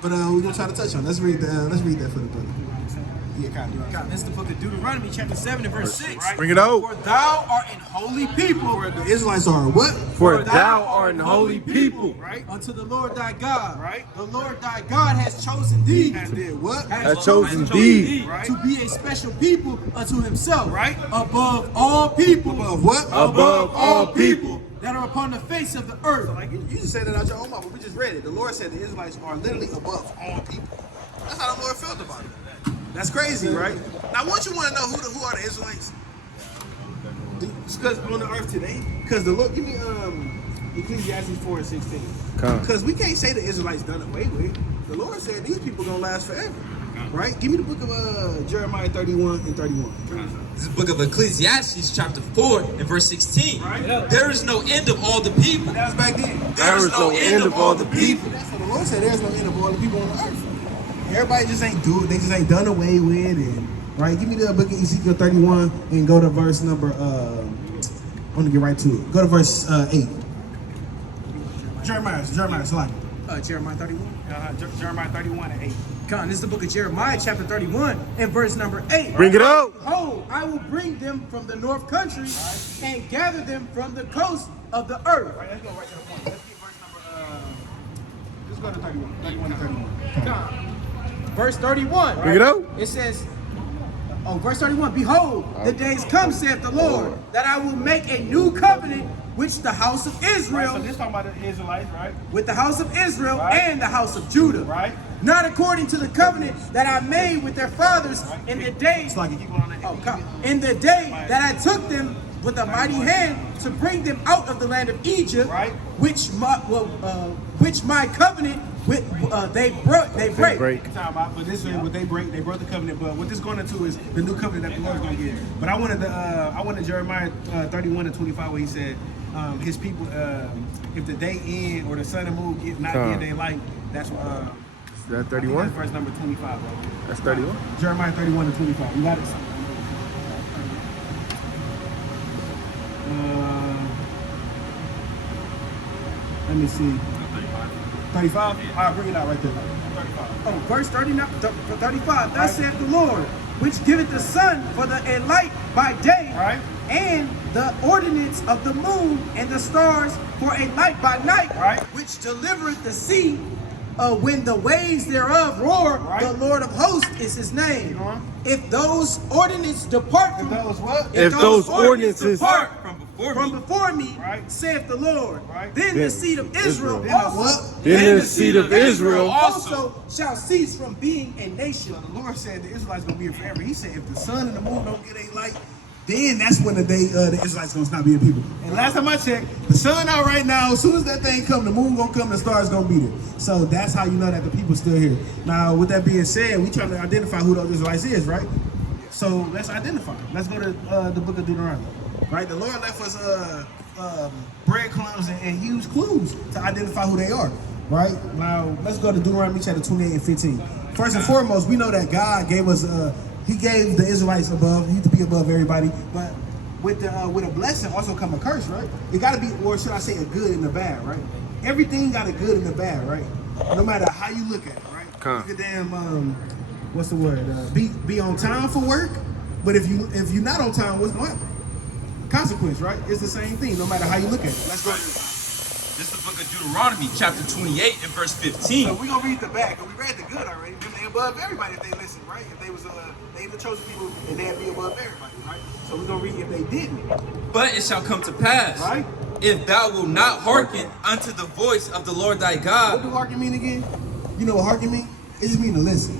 But we're gonna try to touch on it. Let's read that for the brother. Yeah, kind of. This is the book of Deuteronomy, chapter 7 and verse 6. Bring it out. For thou art an holy people. The Israelites are what? For thou art an holy people. Right. Unto the Lord thy God. Right. The Lord thy God has chosen thee. Has did what? Has chosen thee. Right. To be a special people unto himself. Right. Above all people. Above what? Above all people. That are upon the face of the earth. Like you just said that out your own mouth, but we just read it. The Lord said the Israelites are literally above all people. That's how the Lord felt about it. That's crazy, right? Now, what you want to know who are the Israelites? Because on the earth today, because the Lord, give me Ecclesiastes 4 and 16. Because we can't say the Israelites done away with. The Lord said these people gonna last forever, right? Give me the book of Jeremiah 31 and 31. This is the book of Ecclesiastes, chapter 4 and verse 16. Right. There is no end of all the people. That was back then. There is no end of all the people. That's what the Lord said. There's no end of all the people on the earth. Everybody just ain't do it. They just ain't done away with it. Right? Give me the book of Ezekiel 31 and go to verse number. I'm gonna get right to it. Go to verse 8. Jeremiah, slide. Jeremiah 31. Jeremiah 31 and 8. Come, this is the book of Jeremiah, chapter 31, and verse number 8. Bring it out. Behold, I will bring them from the north country and gather them from the coast of the earth. All right, let's go right to the point. Let's get verse number. Let's go to 31. 31 to 31. Come. Verse 31. Bring it out. It says, verse 31, behold, the days come, saith the Lord, that I will make a new covenant which the house of Right, Israel, so this talking about the Israelites, right? with the house of Israel Right. and the house of Judah. Right. Not according to the covenant that I made with their fathers in the day, It's like you keep going on that. oh, come, in the day that I took them with a mighty hand to bring them out of the land of Egypt, Right. which my covenant with they break. Break. Talking about, but this is what they broke the covenant. But what this going into is the new covenant that the Lord's going to give. But I wanted Jeremiah 31 and 25 where he said, his people, if the day end or the sun and moon give their light, that's Is that I think 31? that's verse number 25. Bro. That's 31. Jeremiah 31 and 25. You got it. Let me see. 35? All right, bring it out right there. 35. Oh, verse 35. Thus saith the Lord, which giveth the sun for a light by day, Right. and the ordinance of the moon and the stars for a light by night, Right. which delivereth the sea when the waves thereof roar. Right. The Lord of hosts is his name. Keep going. If those ordinances depart from Those what? If those ordinances depart from before me, Right. saith the Lord, Right. then the seed of Israel Then the also, what? Then the seed of Israel. also shall cease from being a nation. The Lord said the Israelites gonna be here forever. He said if the sun and the moon don't get a light, Then that's when the Israelites gonna stop being people. and last time I checked, the sun out right now. As soon as that thing come, the moon gonna come, the stars gonna be there. So that's how you know that the people still here. Now, with that being said, we trying to identify who those Israelites is, right? So let's identify. Let's go to the book of Deuteronomy. Right? The Lord left us breadcrumbs and huge clues to identify who they are. Right? Now, let's go to Deuteronomy chapter 28 and 15. First and foremost, we know that God gave us, He gave the Israelites above, He to be above everybody, but with a blessing also come a curse, right? It gotta be, or should I say a good and a bad, right? Everything got a good and a bad, right? No matter how you look at it, right? Come. You could damn, what's the word? Be on time for work, but if you're not on time, what's going to happen? Consequence, right? It's the same thing, no matter how you look at it. Let's go. This is the book of Deuteronomy, chapter 28 and verse 15. so we gonna read the back. We read the good already. Then they above everybody if they listen, right? If they was they the chosen people, and they'd be above everybody, right? So we gonna read if they didn't, But it shall come to pass, right? if thou wilt not hearken unto the voice of the Lord thy What God. do hearken mean again? You know what hearken mean? It just mean to listen.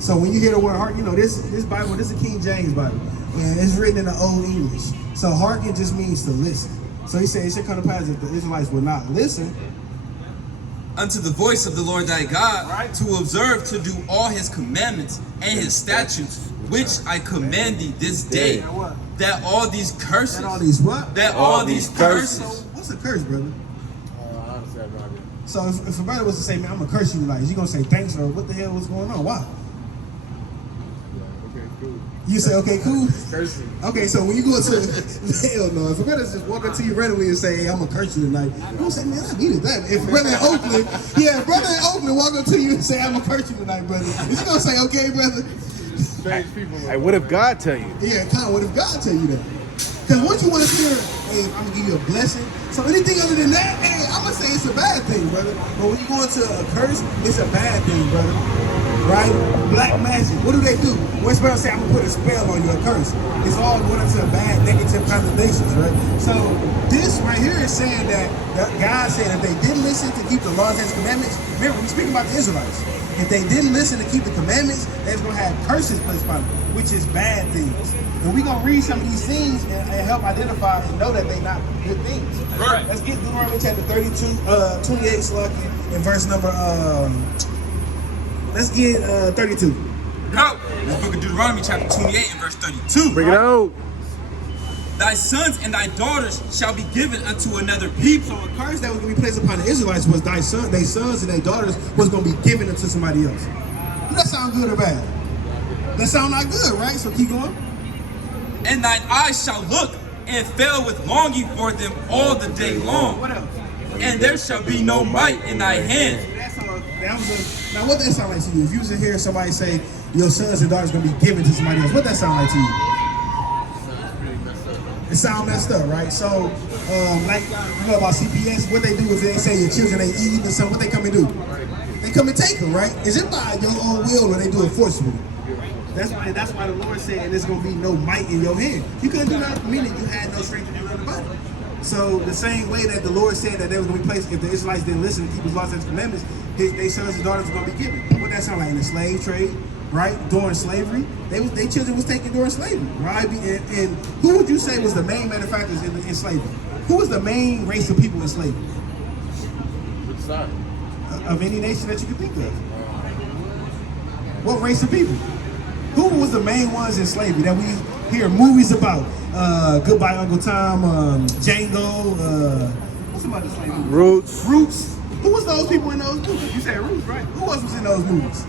So when you hear the word hearken, you know this Bible, this is a King James Bible, and it's written in the Old English. So hearken just means to listen. So he said it should come to pass if the Israelites will not listen. Unto the voice of the Lord thy God, Right. to observe to do all his commandments and his statutes, which I command thee this day, That what? that all these curses, And all these what? that all these So curses, what's a curse, brother? Honestly, I have no idea. So if a brother was to say, man, I'm gonna curse you tonight, is you gonna say thanks or what the hell was going on? Why? Okay, cool. You say, okay, cool. Cursing. Okay, so when you go to hell no, if a brother just walk up to you randomly and say, hey, I'm gonna curse you tonight, you don't say, man, I needed that. If a brother in Oakland, if brother in Oakland walk up to you and say, I'm gonna curse you tonight, brother, is you gonna say, okay, brother? Strange people. Hey, what if God tell you? Yeah, kind of. What if God tell you that? Because once you want to hear, hey, I'm gonna give you a blessing. So anything other than that, hey, I'm gonna say it's a bad thing, brother. But when you go into a curse, it's a bad thing, brother. Right? Black magic. What do? What's supposed to say? I'm gonna put a spell on you, a curse. It's all going into bad, negative connotations, right? So this right here is saying that God said if they didn't listen to keep the laws and commandments, remember we're speaking about the Israelites. If they didn't listen to keep the commandments, they're gonna have curses placed upon them, which is bad things. And we're gonna read some of these things and help identify and know that they're not good things. Right. Let's get Deuteronomy chapter 32, 28, Slucky, and verse number let's get 32. Go. This book of Deuteronomy, chapter 28 and verse 32. Bring it out. Thy sons and thy daughters shall be given unto another people. So a curse that was going to be placed upon the Israelites was their sons and their daughters was going to be given unto somebody else. that sound good or bad? That sound not good, right? So keep going. And thine eyes shall look and fail with longing for them all the day long. What else? And there shall be no might in thy hand. Now what that sound like to you? If you was to hear somebody say your sons and daughters gonna be given to somebody else, what that sound like to you? It sound messed up, right? So, like you know about CPS, what they do if they say your children ain't eating or something, what they come and do? They come and take them, right? Is it by your own will or they do it forcibly? That's why the Lord said there's gonna be no might in your hand. You couldn't do nothing, meaning you had no strength to do nothing about it. So the same way that the Lord said that there was gonna be placed if the Israelites didn't listen and keep His laws and His commandments, their sons and daughters were gonna be given. What that sound like in the slave trade, right? During slavery, their children was taken during slavery, right? And who would you say was the main manufacturers in slavery? Who was the main race of people in slavery? Which side? Of any nation that you could think of. What race of people? Who was the main ones in slavery that we hear movies about? Goodbye Uncle Tom, Django, what's somebody's slave movie? Roots. Who was those people in those movies? You said Roots, right? Who else was in those movies?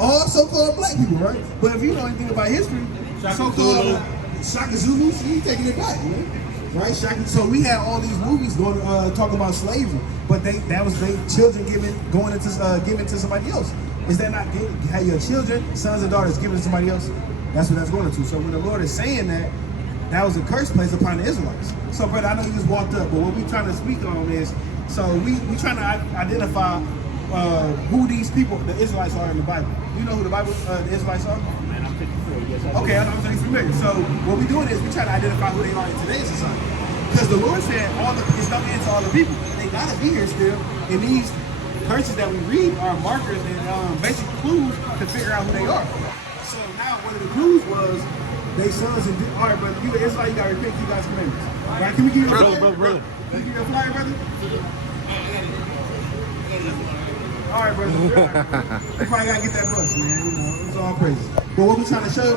All so-called black people, right? But if you know anything about history, so-called Shaka Zulu, she taking it back, man. Right? So we had all these movies going talking about slavery, but that was their children given to somebody else. Is that not have your children, sons and daughters given to somebody else? That's what that's going to. So when the Lord is saying that, that was a curse placed upon the Israelites. So, brother, I know you just walked up, but what we trying to speak on is, so we trying to identify who these people, the Israelites, are in the Bible. You know who the Israelites are? Man, I'm 54. Yes, I Okay, I'm pretty familiar. So what we're doing is we try to identify who they are in today's society. Because the Lord said it's no end to all the people. They gotta be here still. And these curses that we read are markers and basic clues to figure out who they are. So now one of the clues was they sons and all right, brother, you an Israelite, you gotta repent, keep God's commandments. All right, can we give you a flyer? brother. Can we give you a flyer, brother? All right, brother. You probably gotta get that bus, man. You know, it's all crazy. But what we're trying to show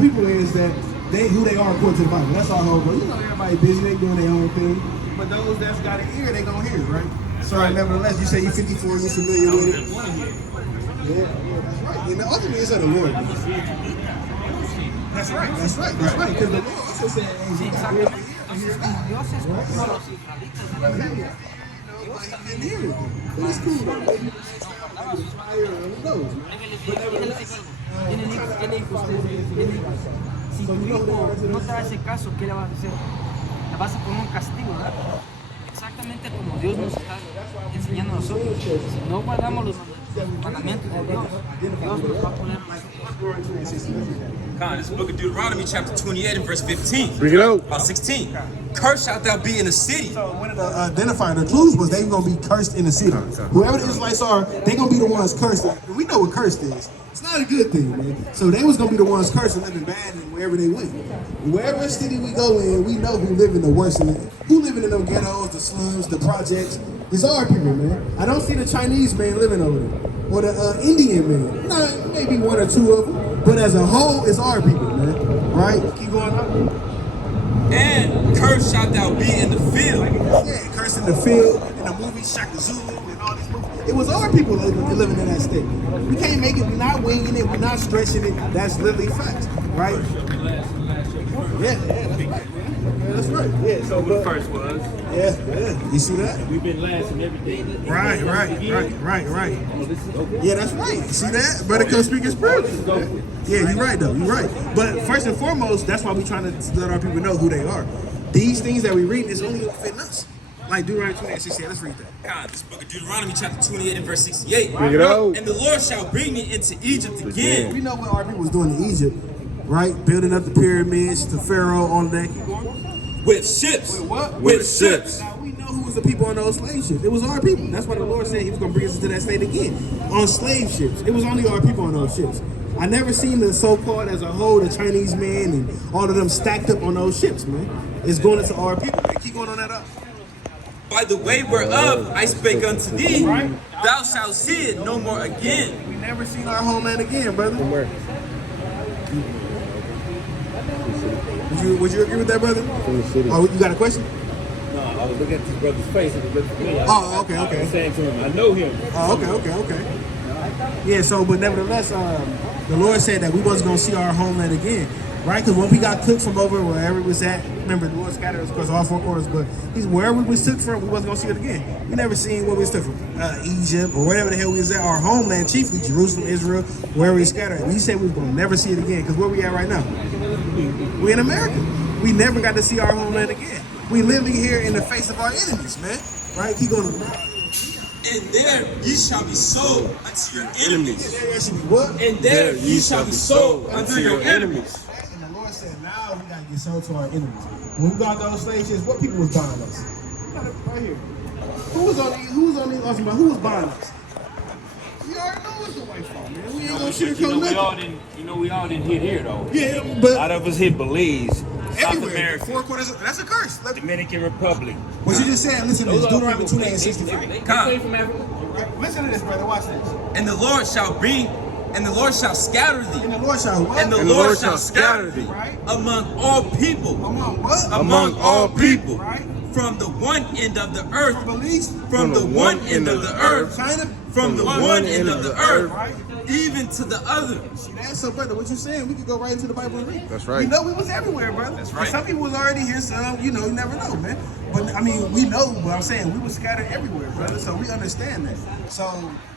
people is that who they are according to the Bible. That's our whole goal. You know, everybody busy, they doing their own thing. But those that's got an ear, they gonna hear it, right? So nevertheless, you say you're 54, you're familiar with it. Yeah, that's right. And the ultimate is of the Lord. That's right. Because the Lord also said, hey, you got ears to hear God. Right? Hear it. But it's cool, though. Maybe inspire, who knows? But nevertheless, Si tu hijo no te hace caso, ¿qué le vas a hacer? La vas a poner un castigo, ¿verdad? Exactamente como Dios nos está enseñando a nosotros. Si no guardamos los mandamientos de Dios, Dios nos va a poner God, this is the book of Deuteronomy, chapter 28 and verse 15. Bring it out. About 16. Cursed shalt thou be in the city. So one of the identifying the clues was they were gonna be cursed in the city. Whoever the Israelites are, they gonna be the ones cursed. And we know what cursed is. It's not a good thing, man. So they was gonna be the ones cursed and living bad and wherever they went. Wherever city we go in, we know who live in the worst in it. Who living in them ghettos, the slums, the projects. It's our people, man. I don't see the Chinese man living over there. Or the Indian man. Nah, maybe one or two of them. But as a whole, it's our people, man. Right? Keep going on. And cursed shalt thou be in the field. Yeah, cursed in the field, in the movie Shaka Zulu and all these movies. It was our people living in that state. We can't make it, we're not winging it, we're not stretching it. That's literally facts, right? Yeah, that's right, man. Yeah, that's right. Yeah, so what first was. Yeah. You see that? We've been last in everything. Right. Yeah, that's right. You see that? Brother come speak his prayers. Yeah, you're right though. You're right. But first and foremost, that's why we're trying to let our people know who they are. These things that we read is only gonna fit us. Like Deuteronomy 28, 68. Let's read that. God, this book of Deuteronomy, chapter 28 and verse 68. Bring it out. And the Lord shall bring me into Egypt again. We know what our people was doing in Egypt, right? Building up the pyramids, the Pharaoh, all of that. Keep going. With ships. With what? With ships. Now we know who was the people on those slave ships. It was our people. That's why the Lord said He was going to bring us into that state again. On slave ships. It was only our people on those ships. I never seen the so-called as a whole, the Chinese man and all of them stacked up on those ships, man. It's going into our people, man. Keep going on that up. By the way whereof I spake unto thee, thou shalt see it no more again. We never seen our homeland again, brother. Where? Would you agree with that, brother? From the city. Oh, you got a question? No, I was looking at this brother's face and he looked familiar. Oh, okay. I was saying to him, I know him. Oh, okay. Yeah, so, but nevertheless, the Lord said that we wasn't going to see our homeland again, right? Because when we got took from over wherever it was at, remember, the Lord scattered us across all four corners, but he's wherever we was took from, we wasn't going to see it again. We never seen where we was took from, Egypt, or wherever the hell we was at, our homeland, chiefly Jerusalem, Israel, wherever we scattered. And he said we was going to never see it again, because where we at right now? We in America. We never got to see our homeland again. We living here in the face of our enemies, man. Right? Keep going. And there ye shall be sold unto your enemies. There should be what? And there ye shall be sold unto your enemies. And the Lord said, now we gotta get sold to our enemies. When we got those slave ships, what people was buying us? Right here. Who was on these awesome? Who was buying us? You already know it's the white folk, man. We ain't gonna sugarcoat nothing. We all didn't hit here though. Yeah, A but lot of us hit Belize, South everywhere. America, Four quarters. That's a curse. Dominican Republic. What you just said, listen to this. Deuteronomy 28 and 63. Listen to this, brother. Watch this. And the Lord shall scatter thee. And the Lord shall what? And the Lord shall scatter thee Right. among all people. Among what? Among all people. Right. From the one end of the earth. From Belize. From the one end of the earth. China. From the one end of the earth. Right. Even to the other. See that? So, brother, what you saying? We could go right into the Bible and read. That's right. We know we was everywhere, brother. That's right. Some people was already here, some, you never know, man. But, I mean, we know, but I'm saying we was scattered everywhere, brother, so we understand that. So,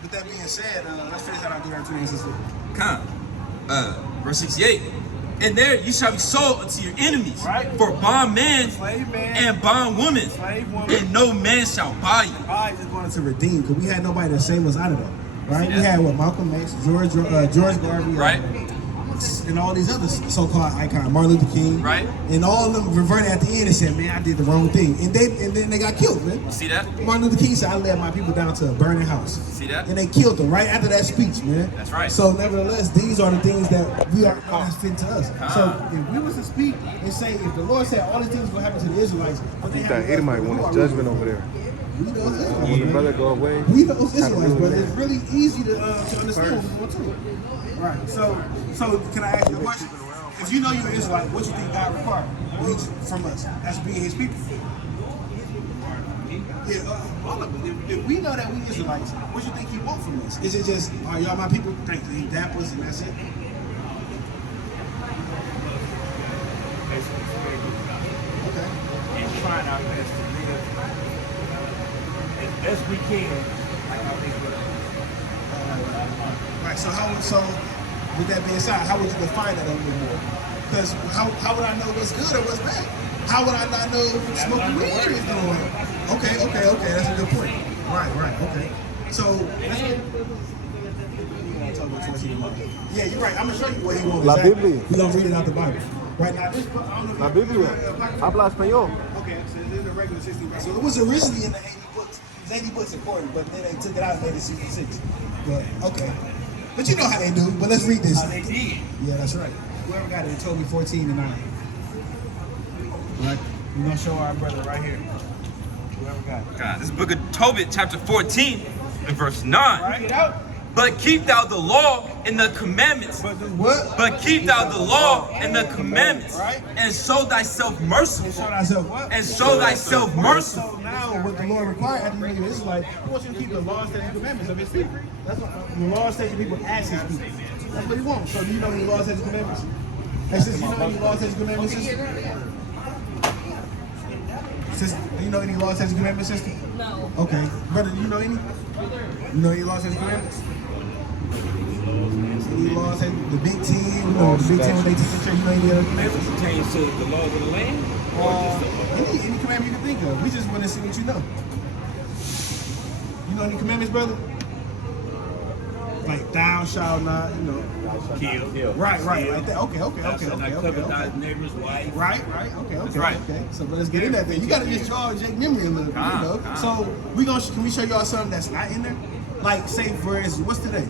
with that being said, let's finish out our Deuteronomy 28 and 63. Verse 68. And there ye shall be sold unto your enemies. Right. For bondman Slave man. and bondwoman. Slave woman. And no man shall buy you. I just wanted to redeem, because we had nobody to save us out of that. Right? We had Malcolm X, George Garvey, Right. and all these other so-called icons, Martin Luther King, Right. And all of them reverted at the end and said, "Man, I did the wrong thing," and then they got killed, man. See that? Martin Luther King said, "I led my people down to a burning house." See that? And they killed them right after that speech, man. That's right. So nevertheless, these are the things that we are not fit to us. So if we was to speak and say, if the Lord said all these things will happen to the Israelites, but they That Edomite want his judgment over there. We know it's Israelites, When the man. brother go away, We know it's Israelites, but it's really easy to understand what's going on. Right. So can I ask you a question? If you know you're Israelite, what you think God requires from us as being His people? Yeah, all of it. If we know that we Israelites, what you think He wants from us? Is it just, are y'all my people? Thank you, He dap us, and that's it? Okay. And trying our best to live as best we can, like how they put us. Right. So with that being said, how would you define that a little bit more? Because how would I know what's good or what's bad? How would I not know smoking weed is doing? Okay. That's a good point. Right. Okay. So let's yeah, you're right. I'm gonna show you what he wants. La exactly. Biblia. We're gonna read it out the Bible. Right now, this book, I don't know if La you- Biblia. Habla español. Okay, so this is the regular 16 books. So it was originally in the 80 books. It was 80 books according, but then they took it out and made it 66. But okay. But you know how they do. But let's read this. How they did. Yeah, that's right. Whoever got it, it told me 14 and 9. Right? We're gonna show our brother right here. Whoever got it. God, this book of Tobit, chapter 14, and verse 9. Right? Get out. But keep thou the law and the commandments. But do what? But keep thou the law and the commandments. Right. And show thyself And merciful. show thyself what? And show thyself merciful. So now, what the Lord required after you is like, He wants you to keep the laws, statutes, and commandments of His people. That's what the laws, statutes, and people as His people. That's what He wants. So do you know any laws, statutes, and commandments? Hey, sis, you know any laws, statutes, and commandments, sister? Sis, do you know any laws, statutes, and commandments, sister? No. Okay. Brother, do you know any? You know any laws, statutes, and commandments? Any laws, statutes, the Big Ten, you know, the Big Ten, when they teach the church, you know any other commandments? Pertains to the laws of the land? Any commandment you can think of. We just want to see what you know. You know any commandments, brother? Like thou shalt not, Kill. Right. Like that. Okay. Thou shalt not covet thy neighbor's wife. Right. Okay. right. Okay. So but let's get in that thing. You gotta just jog Jake memory a little bit, you know. So can we show y'all something that's not in there? Like say for instance, what's today?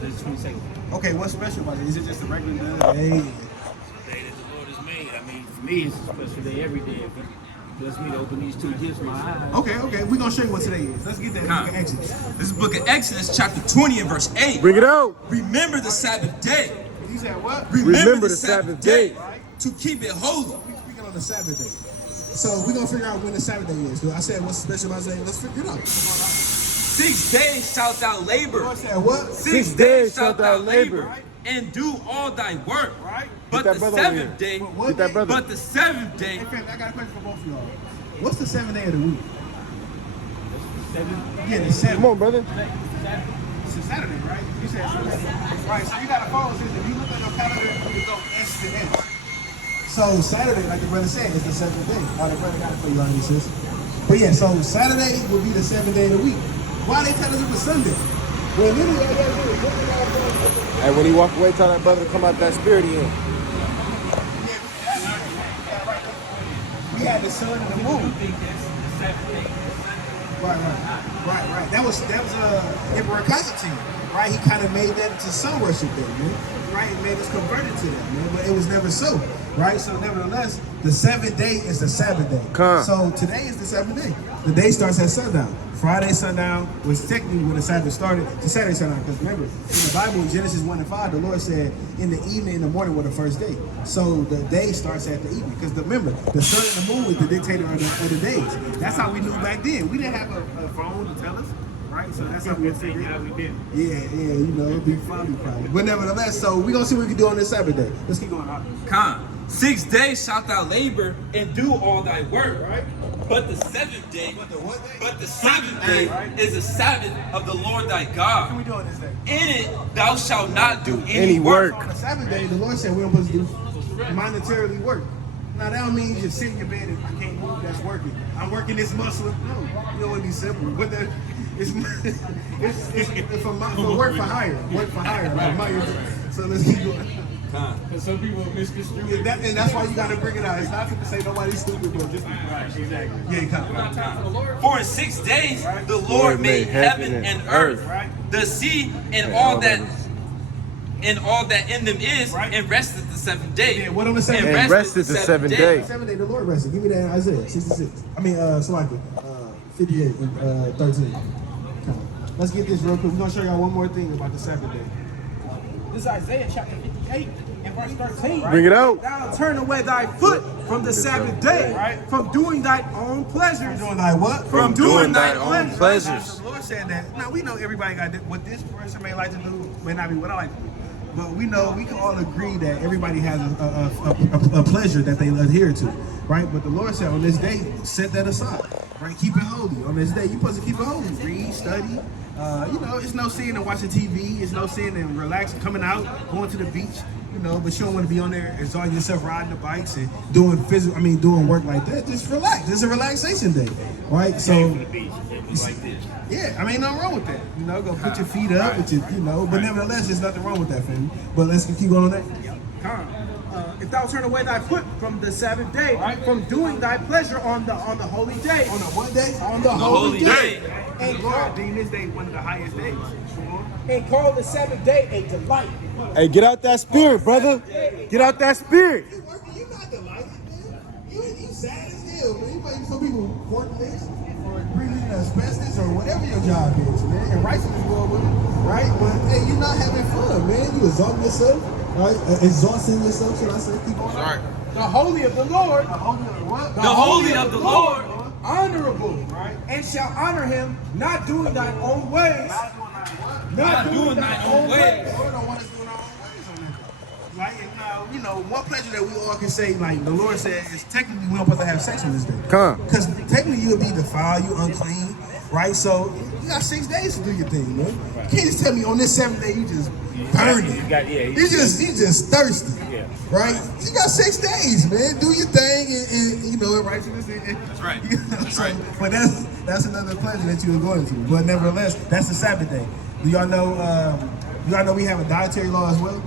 Today's 22nd. Okay, what's special about it? Is it just a regular day? The day that the Lord has made. I mean, for me, it's a special day every day. If He bless me to open these two gifts in my eyes. Okay. We're gonna show you what today is. Let's get that book of Exodus. This is book of Exodus, chapter 20 and verse 8. Bring it out. Remember the Sabbath day. He said what? Remember the Sabbath day to keep it holy. We're speaking on the Sabbath day. So we're gonna figure out when the Sabbath day is. I said what's special about today? Let's figure it out. 6 days shalt thou labor. Lord said what? 6 days shalt thou labor and do all thy work. Right? But that the brother over seventh here. day, What Get that day? brother. but the seventh day, Hey, family, I got a question for both of y'all. What's the 7th day of the week? Yeah, the 7th. Come on, brother. It's a Saturday, right? You said Saturday. Right, so you got a phone system. If you look at your calendar, you go S to S. So Saturday, like the brother said, is the 7th day. Oh, the brother got it for you, honey, sis. But yeah, so Saturday will be the 7th day of the week. Why they tell us it was Sunday? Well, literally, all you gotta do is look at our phone. Hey, when he walk away, tell that brother to come out that spirit in. We had the sun and the moon. Right. That was Emperor Constantine, right? He kind of made that into sun worship day, man. Right? It made us converted to that, man. But it was never so, right? So nevertheless, the 7th day is the Sabbath day. Come. So today is the 7th day. The day starts at sundown. Friday sundown was technically when the Sabbath started to Saturday sundown. Because remember, in the Bible, in Genesis 1 and 5, the Lord said in the evening and the morning were the first day. So the day starts at the evening. Because remember, the sun and the moon was the dictator of the days. That's how we knew back then. We didn't have a phone to tell us. Right, so that's how we figured out we did. Yeah, you know, it'd be funny probably. But nevertheless, so we're gonna see what we can do on this Sabbath day. Let's keep going. Con, 6 days shalt thou labor and do all thy work. Right. But the seventh day, but the seventh day is the Sabbath of the Lord thy God. What are we doing this day? In it thou shalt not do Any work. On the Sabbath day, the Lord said we're supposed to do monetarily work. Now that don't mean you just sit in your bed and I can't move, that's working. I'm working this muscle. No, you know, it'd be simple. But it's for work for hire. Work for hire. Right? So let's keep going. Because some people misconstrue it. And that's why you got to bring it out. It's not to say nobody's stupid, but just Right, exactly. yeah, come on. For in 6 days the Lord made heaven and earth, the sea and all that in them is, and rested the 7th day. Yeah, what on the 7th day? And rested the 7th day. 7th day, the Lord rested. Give me that in Isaiah 66. I mean, Salaki, 58 and 13. Come on. Let's get this real quick. We're gonna show y'all one more thing about the Sabbath day. This is Isaiah chapter 58 and verse 13. Bring it out. Thou turn away thy foot from the Sabbath day, from doing thy own pleasures. Doing like what? From doing thy own pleasures. The Lord said that. Now we know everybody got what this person may like to do, may not be what I like to do. But we know we can all agree that everybody has a pleasure that they adhere to, right? But the Lord said on this day, set that aside, right? Keep it holy. On this day, you're supposed to keep it holy. Read, study. You know, it's no sin in watching TV. It's no sin in relaxing, coming out, going to the beach. You know, but you don't want to be on there enjoying yourself riding the bikes and doing doing work like that. Just relax. It's a relaxation day, right? So, yeah, I mean, nothing wrong with that. You know, go put your feet up, but nevertheless, there's nothing wrong with that, family. But let's keep going on that. If thou turn away thy foot from the Sabbath day, from doing thy pleasure on the holy day. On the what day? On the holy day. And the Lord deemed this day one of the highest days. And call the Sabbath day a delight. Hey, get out that spirit, brother. Get out that spirit. You working? You not delighted, man. You sad as hell, man. You might some people forklifts or breathing asbestos or whatever your job is, man. And rice in this world with it, right? But hey, you're not having fun, man. You exhausting yourself, right? Exhausting yourself, should I say? Keep on. Sorry. The holy of the Lord. The holy of what? The holy of the Lord. Honorable, right? And shall honor him, not doing thy own ways. Not doing thy own ways. The Lord don't want us doing our own ways on that. Right? And you know, one pleasure that we all can say, like the Lord said, is technically we don't supposed to have sex on this day. Come. Because technically you would be defiled, you unclean, right? So you got 6 days to do your thing, man. You can't just tell me on this 7th day you just burning. You just thirsty, right? You got 6 days, man. Do your thing and you know, righteousness. That's right. You know, That's right. But that's another pleasure that you are going to. But nevertheless, that's the Sabbath day. Do y'all know? We have a dietary law as well,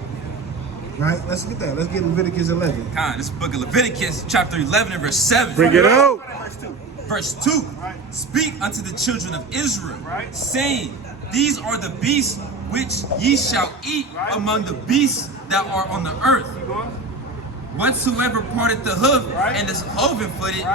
right? Let's get that. Let's get Leviticus 11. Con, this book of Leviticus, chapter 11 and verse 7. Bring it out. Verse 2. Speak unto the children of Israel, saying, These are the beasts which ye shall eat among the beasts that are on the earth. Whatsoever parteth the hoof and is cloven-footed,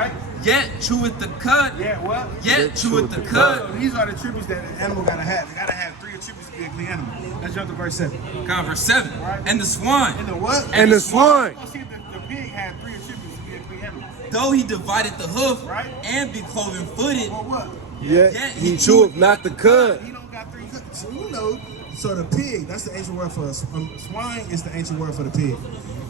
yet cheweth the cud. Yet cheweth the cud. So these are the attributes that an animal gotta have. They gotta have 3 attributes to be a clean animal. Let's jump to verse 7. Con, verse 7. And the swine. And the what? And the swine. We're going to see if the pig had 3 attributes to be a clean animal. Though he divided the hoof and be cloven-footed, Or what? Yeah, he cheweth not the cud. He don't got 3 cuts. So you know, so the pig, that's the ancient word for swine is the ancient word for the pig.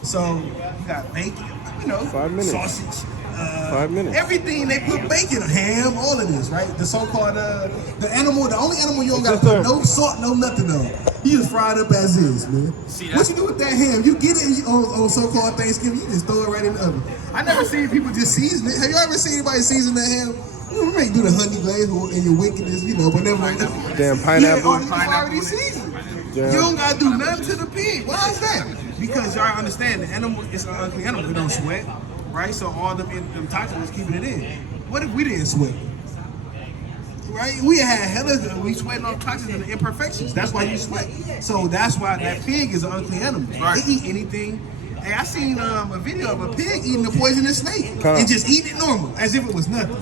So you got bacon, you know, 5 minutes. sausage, 5 minutes. everything they put bacon, ham, all of this, right? The so-called the animal, the only animal you don't It's gotta just put a- no salt, no nothing on. You just fry it up as is, man. What you do with that ham? You get it on so-called Thanksgiving, you just throw it right in the oven. I never seen people just season it. Have you ever seen anybody season that ham? You may do the honey glaze and your wickedness, you know, but never. Damn pineapple. Yeah, it's already seasoned. Yeah. You don't gotta do nothing to the pig. Why is that? Because y'all understand the animal is an ugly animal. We don't sweat, right? So all them toxins is keeping it in. What if we didn't sweat? Right? We had hella, we sweating on toxins and the imperfections. That's why you sweat. So that's why that pig is an ugly animal. Right. They eat anything. Hey, I seen a video of a pig eating a poisonous snake and just eating it normal, as if it was nothing.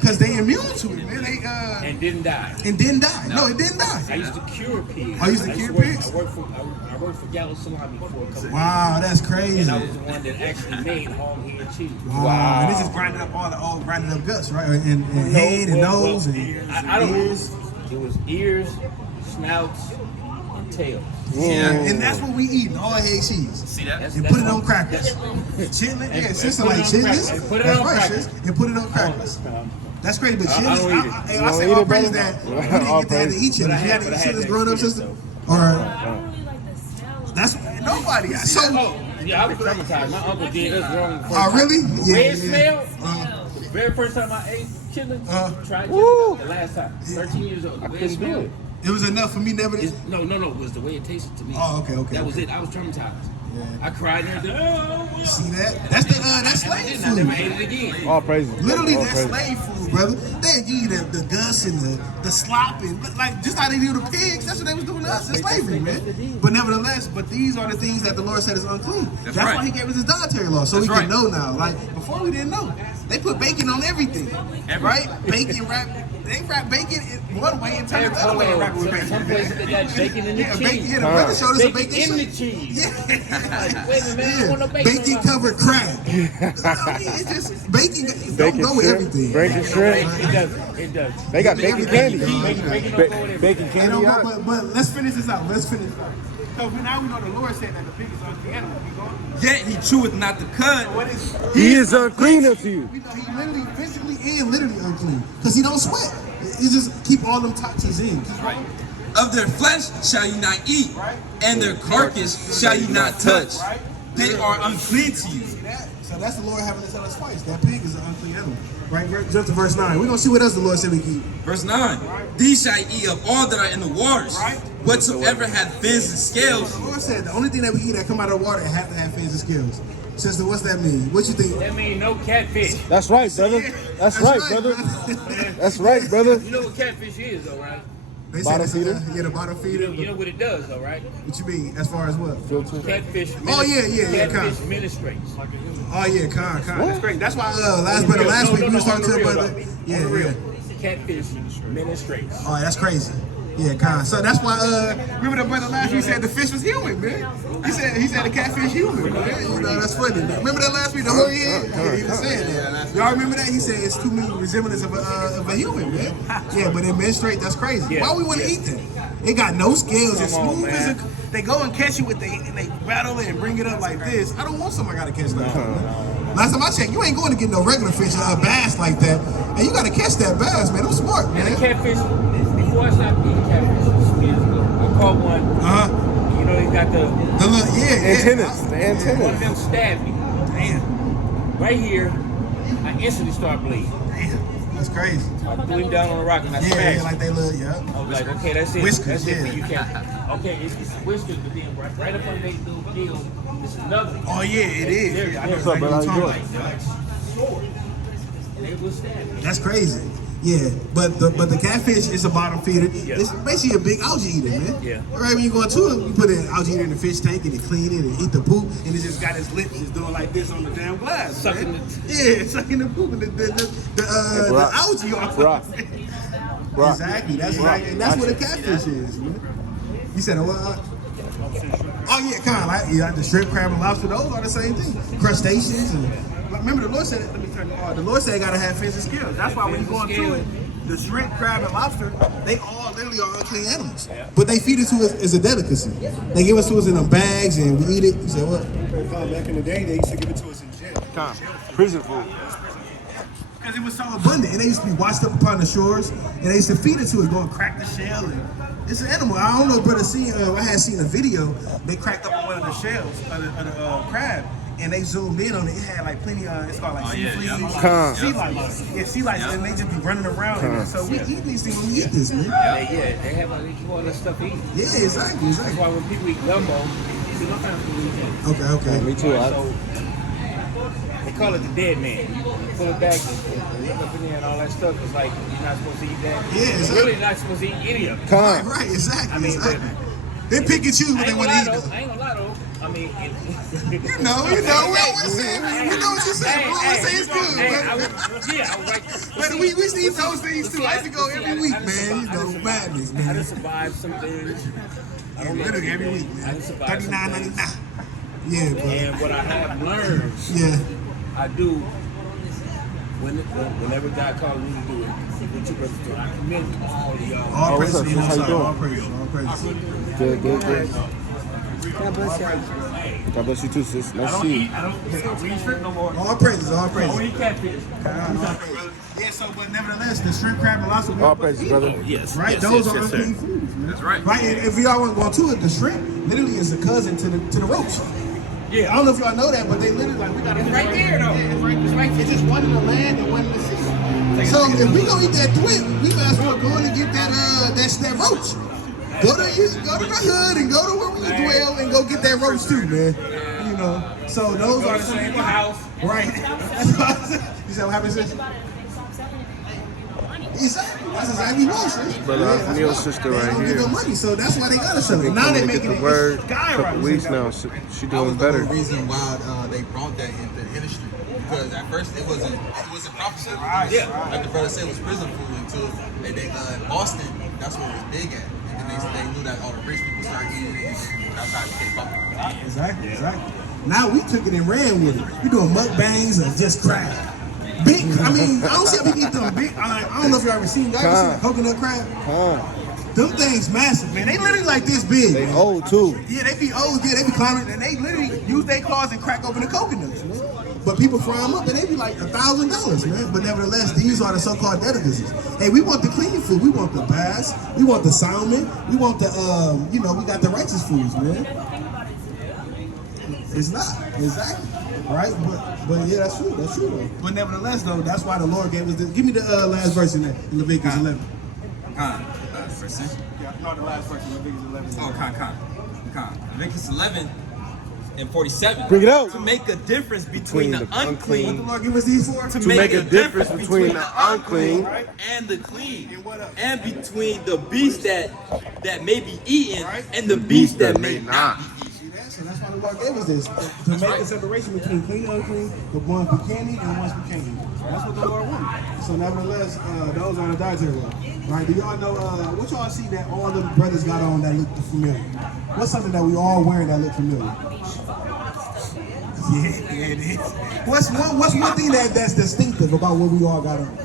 Cause they immune to it, man. And didn't die. And didn't die. No, it didn't die. I used to cure pigs. I used to cure pigs? I worked for Gallo Salami for a couple of years. Wow, that's crazy. And I was the one that actually made hog-head cheese. Wow. And this is grinding up all grinding up guts, right? And head and nose and I don't ears. It was ears, snouts, and tails. Yeah, and that's what we eating, all head cheese. See that? And put it on crackers. Chitlin, yeah, sister like chitlins. And put it That's on right, crackers. sis. And put it on crackers. That's crazy, but I chitlins, don't eat it. I say eat all it, praise brother? that we didn't get to have to eat chitlins. You had to eat chitlins growing up, sister? Or, I don't really like the smell of that's, nobody. So, Yeah, I was traumatized. My uncle did us wrong. oh, really? The way it smelled, the very first time I ate chitlins, tried chitlins, the last time, 13 years old. The way it smelled, It was enough for me never to. no, it was the way it tasted to me. Oh, okay. That was it. I was traumatized. I cried and everything. See that? That's slave I never food. ate it again. All praises. Literally, All that's praises. slave food, brother. They give you the guts and the slop and like just how they do the pigs. That's what they was doing to us in slavery, man. But nevertheless, these are the things that the Lord said is unclean. That's right. why He gave us His dietary law, so we That's can right. know now. Like before, we didn't know. They put bacon on everything, right? Bacon wrap. They wrap bacon in one way and turn it the other way and wrap it with Some bacon. places they got bacon in the Yeah, cheese. bacon. Yeah, the brother showed us a Bacon bacon in the shake. cheese. Yeah. Wait a minute, man, I don't want no bacon. Bacon on my- covered crab. I mean, it's just bacon. Don't Bacon go with shrimp, everything. bacon shrimp. It does. It does. They got bacon candy. Bacon don't go with it. Bacon Hey, candy. no, out. but let's finish this out. Let's finish. So now we know the Lord said that the pig is unclean animal. We going. Yet he cheweth not the cud. What is? He is unclean unto you. We know he literally, physically, and literally unclean because he don't sweat. He just keep all them toxins in. Right. Of their flesh shall ye not eat, and their carcass shall ye not touch. They are unclean to you. See that? So that's the Lord having to tell us twice. That pig is an unclean animal. Right? Jump to verse 9. We're going to see what else the Lord said we can eat. Verse 9. These shall eat of all that are in the waters. Whatsoever hath fins and scales. The Lord said the only thing that we eat that come out of the water have to have fins and scales. Sister, what's that mean? What you think? That means no catfish. That's right, brother. That's right, brother. That's right, brother. You know what catfish is, though, right? They Bottom said feeder? Yeah, the bottom feeder. You know what it does, though, right? What you mean? As far as what? Catfish. Oh, yeah, Catfish con. ministrates. Oh yeah, con. That's great. That's why last week we was talking to a brother. Yeah. Catfish ministrates. Oh, that's crazy. Yeah, con. So that's why remember the brother last week said the fish was human, man. He said the catfish human, man. You know, that's funny. Remember that last week? The whole year? Yeah, he was saying that. Y'all remember that? He said it's too many resemblance of a human, man. Yeah, but in menstruate, that's crazy. Yeah, Why we want to eat that? It got no scales. It's smooth as a. They go and catch it with and they rattle it and bring it up like this. I don't want somebody got to catch that. Last time I checked, you ain't going to get no regular fish, a bass like that. And you got to catch that bass, man. I'm smart, man. And the catfish, before I stopped eating catfish, some years ago, I caught one. You know, he got the little, antennas. The one of antennas. them stabbed me. Damn. Right here, I instantly start bleeding. Damn. That's crazy. I threw him down on the rock and I Yeah, smashed. like they look, I was like, okay, that's it. Whiskers, That's it yeah. for you, Captain. Okay, it's whiskers, but then right up on their little deal, it's another one. Oh yeah, it is. Yeah, I know What's up, exactly brother? what How you're you talking doing? about. sword. And they will stab me. That's crazy. Yeah, but the catfish is a bottom feeder. Yeah. It's basically a big algae eater, man. Yeah. Right when you go into it, you put an algae eater in the fish tank and it clean it and eat the poop, and it just got its lips just doing like this on the damn glass. Sucking man. Yeah, sucking the poop and the algae off. Brock. Brock. Exactly. That's right, and that's what a catfish is, man. You said a what? Oh yeah, kind of like the shrimp, crab, and lobster. Those are the same thing. Crustaceans and remember the Lord said. Let me turn it on. The Lord said you gotta have fins and scales. That's why when you go into it, the shrimp, crab, and lobster, they all literally are unclean animals. But they feed it to us as a delicacy. They give us to us in them bags and we eat it. You say what? Back in the day, they used to give it to us in jail. Prison food. Because it was so abundant, and they used to be washed up upon the shores, and they used to feed it to us, going crack the shell, and it's an animal. I don't know, brother. I had seen a video. They cracked up on one of the shells of the crab, and they zoomed in on it. It had like plenty of, it's called like sea fleas, sea lice. Yeah, sea lice, and they just be running around in there. So we eat these things when we eat this, man. They have all this stuff to eat. Yeah, exactly. That's why when people eat gumbo, see what kind of food we eat. Okay. Me too. So, they call it the dead man. You pull it back and look up in there and all that stuff. It's like you're not supposed to eat that. Yeah, exactly. You're really not supposed to eat any of it. Right, exactly. I mean, exactly. They pick and choose what they want to eat. I ain't gonna lie though. I mean, You know, we don't want to say it. We know what you're saying. We don't want to say it's good. I was like, But we used to eat those things too. I used to go every week, man. You know, madness, I man. done survived some things. Literally every week, man. $39.99. Yeah, bro. And what I have learned, Yeah. I do whenever God calls me to do it. What you brothers do, I commend all of y'all. All what's praises, up, you know, sis? How you doing? all praises, all praises. Good. God bless you. God bless you too, sis. Nice to see you. I don't eat shrimp no more. All praises, all I praises. don't eat catfish. Yeah, so but nevertheless, the shrimp, crab, and lobster. All praises, brother. Yes. Right, yes, those yes, are yes, unclean sir. foods, man. That's right. Right, and if y'all want to go into it, the shrimp literally is a cousin to the roach. Yeah. I don't know if y'all know that, but they literally like we got it right there, though. Yeah, it's right. It's just one in the land and one in the sea. So if we gonna eat that twin, we might as well go in and get that roach. Go to the hood and go to where we dwell and go get that roach too, man. You know. So those are the same house. Right. That's what I said. You said what happened, sis? Exactly. That's exactly what sis. Brother Neil's sister They right don't here. get no money, so that's why they gotta shut it. Been Now coming they to get making the it word a skyrocket. couple weeks now. She That doing was the better. whole reason why they brought that into the industry. Because at first it wasn't profitable. Like the brother said, it was prison food until they in Boston, that's where it was big at. And then they knew that all the rich people started eating it, and that's how it became popular. Exactly. Now we took it and ran with it. We doing mukbangs of just crab. Big, I mean, I don't see how people eat them big. I don't know if y'all ever seen that. Coconut crab? Them things massive, man. They literally like this big. They old too. Yeah, they be old. Yeah, they be climbing, and they literally use their claws and crack open the coconuts, man. But people fry them up, and they be like $1,000, man. But nevertheless, these are the so-called delicacies. Hey, we want the clean food. We want the bass. We want the salmon. We want the, we got the righteous foods, man. It's not exactly right, but yeah, that's true. That's true. Though. But nevertheless, though, that's why the Lord gave us this. Give me the last verse in that in Leviticus 11. Verse. Yeah, no, the last verse in Leviticus 11. Oh, Leviticus 11:47. Bring it out. To make a difference between the What unclean. the Lord give us these for? To make a difference between the unclean and the clean, and between the beast that may be eaten and the beast that may not be eaten. So that's why the Lord gave us this to make a separation between clean and unclean, the ones we can eat and the ones we can't eat. That's what the Lord wanted. So nevertheless, those are the dietary law. Right? Do y'all know what y'all see that all the brothers got on that look familiar? What's something that we all wearing that look familiar? Yeah, it is. What's one thing that's distinctive about what we all got on?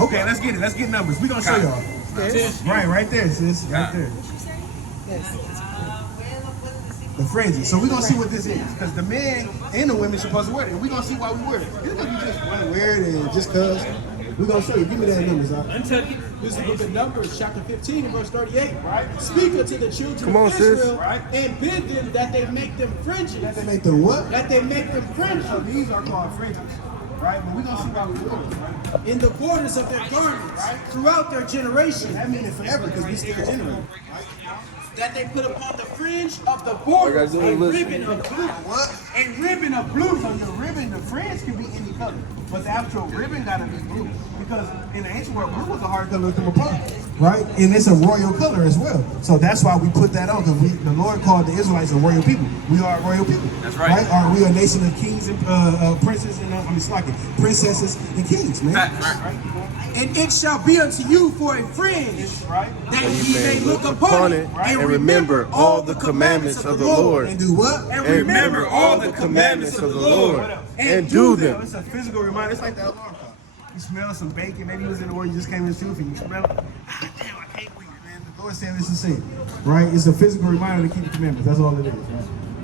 Okay, let's get it. Let's get numbers. We gonna show y'all. Right there, sis. Right there. The fringes. So we're gonna see what this is. Because the men and the women supposed to wear it. And we're gonna see why we wear it. It's because we just want to wear it and just cause. We're gonna show you. Give me that numbers, huh? This is the book of Numbers, chapter 15, and verse 38. Right. Speak unto the children Come on, of sis. Israel, and bid them that they make them fringes. That they make the what? That they make them fringes So these are called fringes. Right? But we're gonna see why we wear it. Right? in the borders of their garments throughout their generation. That means it forever because we still generate. That they put upon the fringe of the borders All I a gotta do is ribbon of blue. What? A ribbon of blue. So your ribbon, the fringe can be any color, but the actual ribbon gotta be blue because in the ancient world, blue was a hard color to come upon, right? And it's a royal color as well. So that's why we put that on because the Lord called the Israelites a royal people. We are a royal people. That's right. We are a nation of kings and princes and princesses and kings, man. Right. And it shall be unto you for a fringe, that ye may look upon it and remember all the commandments of the Lord. And do what? And And remember all the commandments of the Lord and do them. It's a physical reminder. It's like the alarm clock. You smell some bacon. Maybe you was in the war, you just came in the shoe and you smell it. Damn, I can't wait, man. The Lord said it's a sin, right? It's a physical reminder to keep the commandments. That's all it is,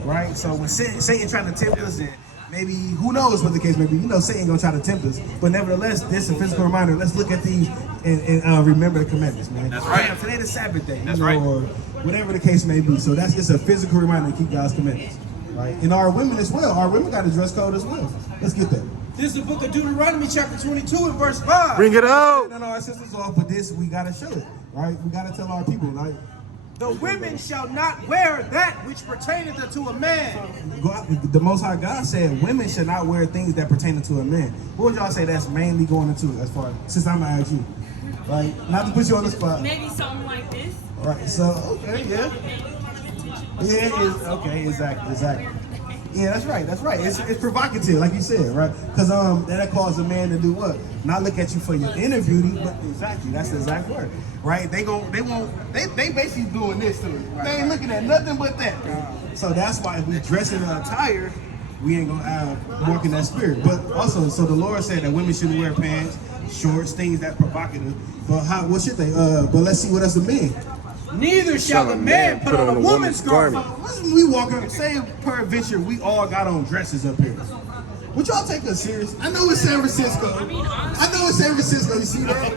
right? So when Satan trying to tempt us, and maybe, who knows what the case may be. Satan gonna try to tempt us. But nevertheless, this is a physical reminder. Let's look at these and remember the commandments, man. That's right. Today the Sabbath day, That's right. or whatever the case may be. So that's just a physical reminder to keep God's commandments, right? And our women as well. Our women got a dress code as well. Let's get that. This is the book of Deuteronomy, chapter 22 and verse 5. Bring it out. None of our sisters off, but this we gotta show it, right? We gotta tell our people, like, The women shall not wear that which pertaineth unto a man. the Most High God said women should not wear things that pertain to a man. What would y'all say that's mainly going into, as far since I'm gonna ask you, right? Not to put you on the spot. Maybe something like this. Right. So okay, yeah. Okay, exactly. Yeah, that's right. It's provocative, like you said, right? Because that'll cause a man to do what? Not look at you for your inner beauty, but exactly, that's the exact word, right? They basically doing this to it. They ain't looking at nothing but that. So that's why if we dress in an attire, we ain't gonna walk in that spirit. But also, so the Lord said that women shouldn't wear pants, shorts, things that's provocative. But what should they? But let's see what else the men. Neither shall a man put on a woman's garment. Listen, we walk up, say peradventure, we all got on dresses up here. Would y'all take us serious? I know it's San Francisco. You see that?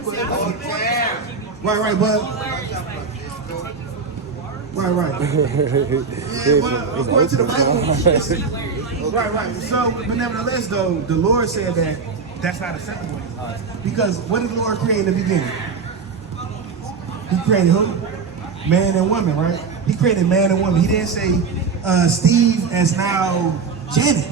Right, but. Right. Yeah, well, according to the Bible. Right. So, but nevertheless, though, the Lord said that that's not acceptable. Because what did the Lord create in the beginning? He created who? Man and woman, right? He created man and woman. He didn't say Steve as now Janet,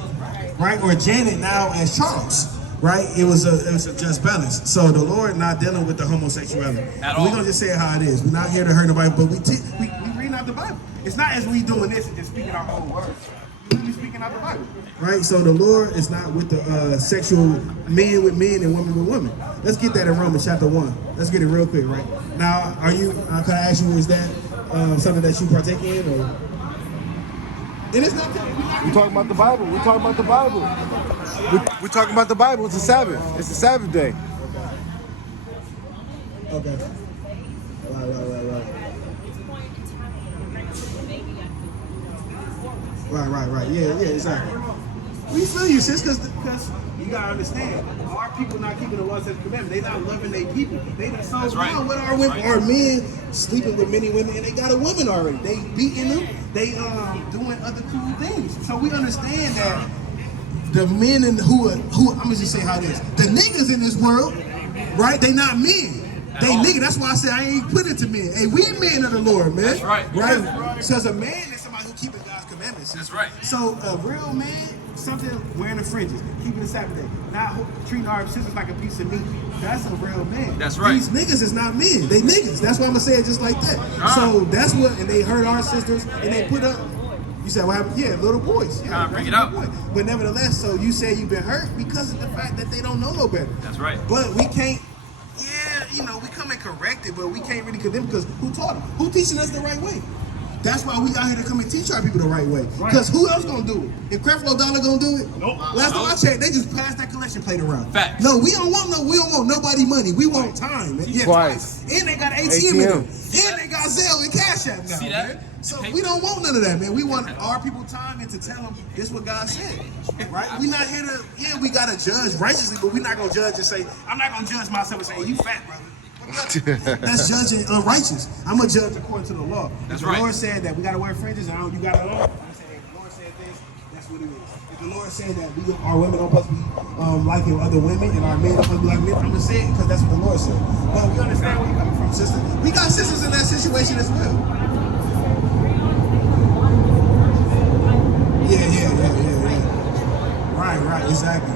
right? Or Janet now as Charles, right? It was a just balance. So the Lord not dealing with the homosexuality. We're gonna just say it how it is. We're not here to hurt nobody, but we reading out the Bible. It's not as we doing this and just speaking our own words. We're really speaking out the Bible, right? So the Lord is not with the sexual men with men and women with women. Let's get that in Romans chapter 1. Let's get it real quick, right? Now, are you? Can I ask you, is that something that you partake in, or? And it's not. We talking about the Bible. We talking about the Bible. We talking about the Bible. It's a Sabbath. It's a Sabbath day. Okay. Right. Yeah, exactly. We feel you, sis, because you gotta understand, our people not keeping the laws and commandments. They not loving their people. They done so down with our women, our men sleeping with many women, and they got a woman already. They beating them. They doing other cool things. So we understand that the men and who I'm gonna just say how it is. The niggas in this world, right? They not men. They nigga. That's why I say I ain't put it to men. Hey, we men of the Lord, man. That's right. Right. So as a man is somebody who keeping God's commandments. That's right. So a real man, something wearing the fringes, keeping the Sabbath day, not treating our sisters like a piece of meat. That's a real man. That's right. These niggas is not men. They niggas. That's why I'm gonna say it just like that. So that's what, and they hurt our sisters, and they put up. You said what happened? Yeah, little boys. Yeah, bring it out. But nevertheless, so you say you've been hurt because of the fact that they don't know no better. That's right. But we can't. Yeah, we come and correct it, but we can't really condemn because who taught them? Who teaching us the right way? That's why we out here to come and teach our people the right way. Because who else gonna do it? If Creflo Dollar gonna do it? Nope. Last time I checked, they just passed that collection plate around. Facts. No, we don't want nobody money. We want time. Man. Yeah, Twice. And they got ATM in them. And they got Zelle and Cash App now. See that? Man. So we don't want none of that, man. We want our people time and to tell them this is what God said. Right? We not here to, we gotta judge righteously, but we're not gonna judge and say, I'm not gonna judge myself and say, you fat, brother. That's judging unrighteous. I'm gonna judge according to the law. That's if right. the Lord said that we gotta wear fringes and you got it on, I'm saying if the Lord said this, that's what it is. If the Lord said that our women don't supposed to be liking other women and our men don't supposed to be like men, I'm gonna say it because that's what the Lord said. But we understand where you're coming from, sister. We got sisters in that situation as well. Yeah. Right, exactly.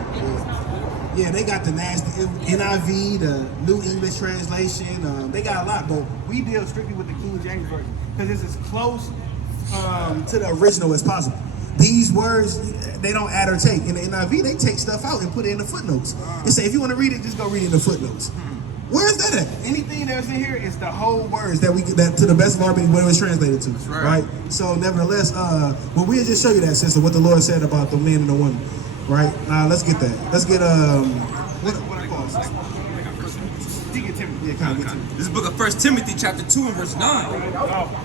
Yeah, they got the nasty NIV, the New English Translation. They got a lot, but we deal strictly with the King James Version because it's as close to the original as possible. These words, they don't add or take. In the NIV, they take stuff out and put it in the footnotes. And say, if you want to read it, just go read it in the footnotes. Where is that at? Anything that's in here is the whole words that to the best of our ability, what it was translated to. Right? So, nevertheless, but we'll just show you that, sister, what the Lord said about the men and the women. Right? Now, let's get that. Let's get, what I call it? This is the book of 1 Timothy chapter 2 and verse 9.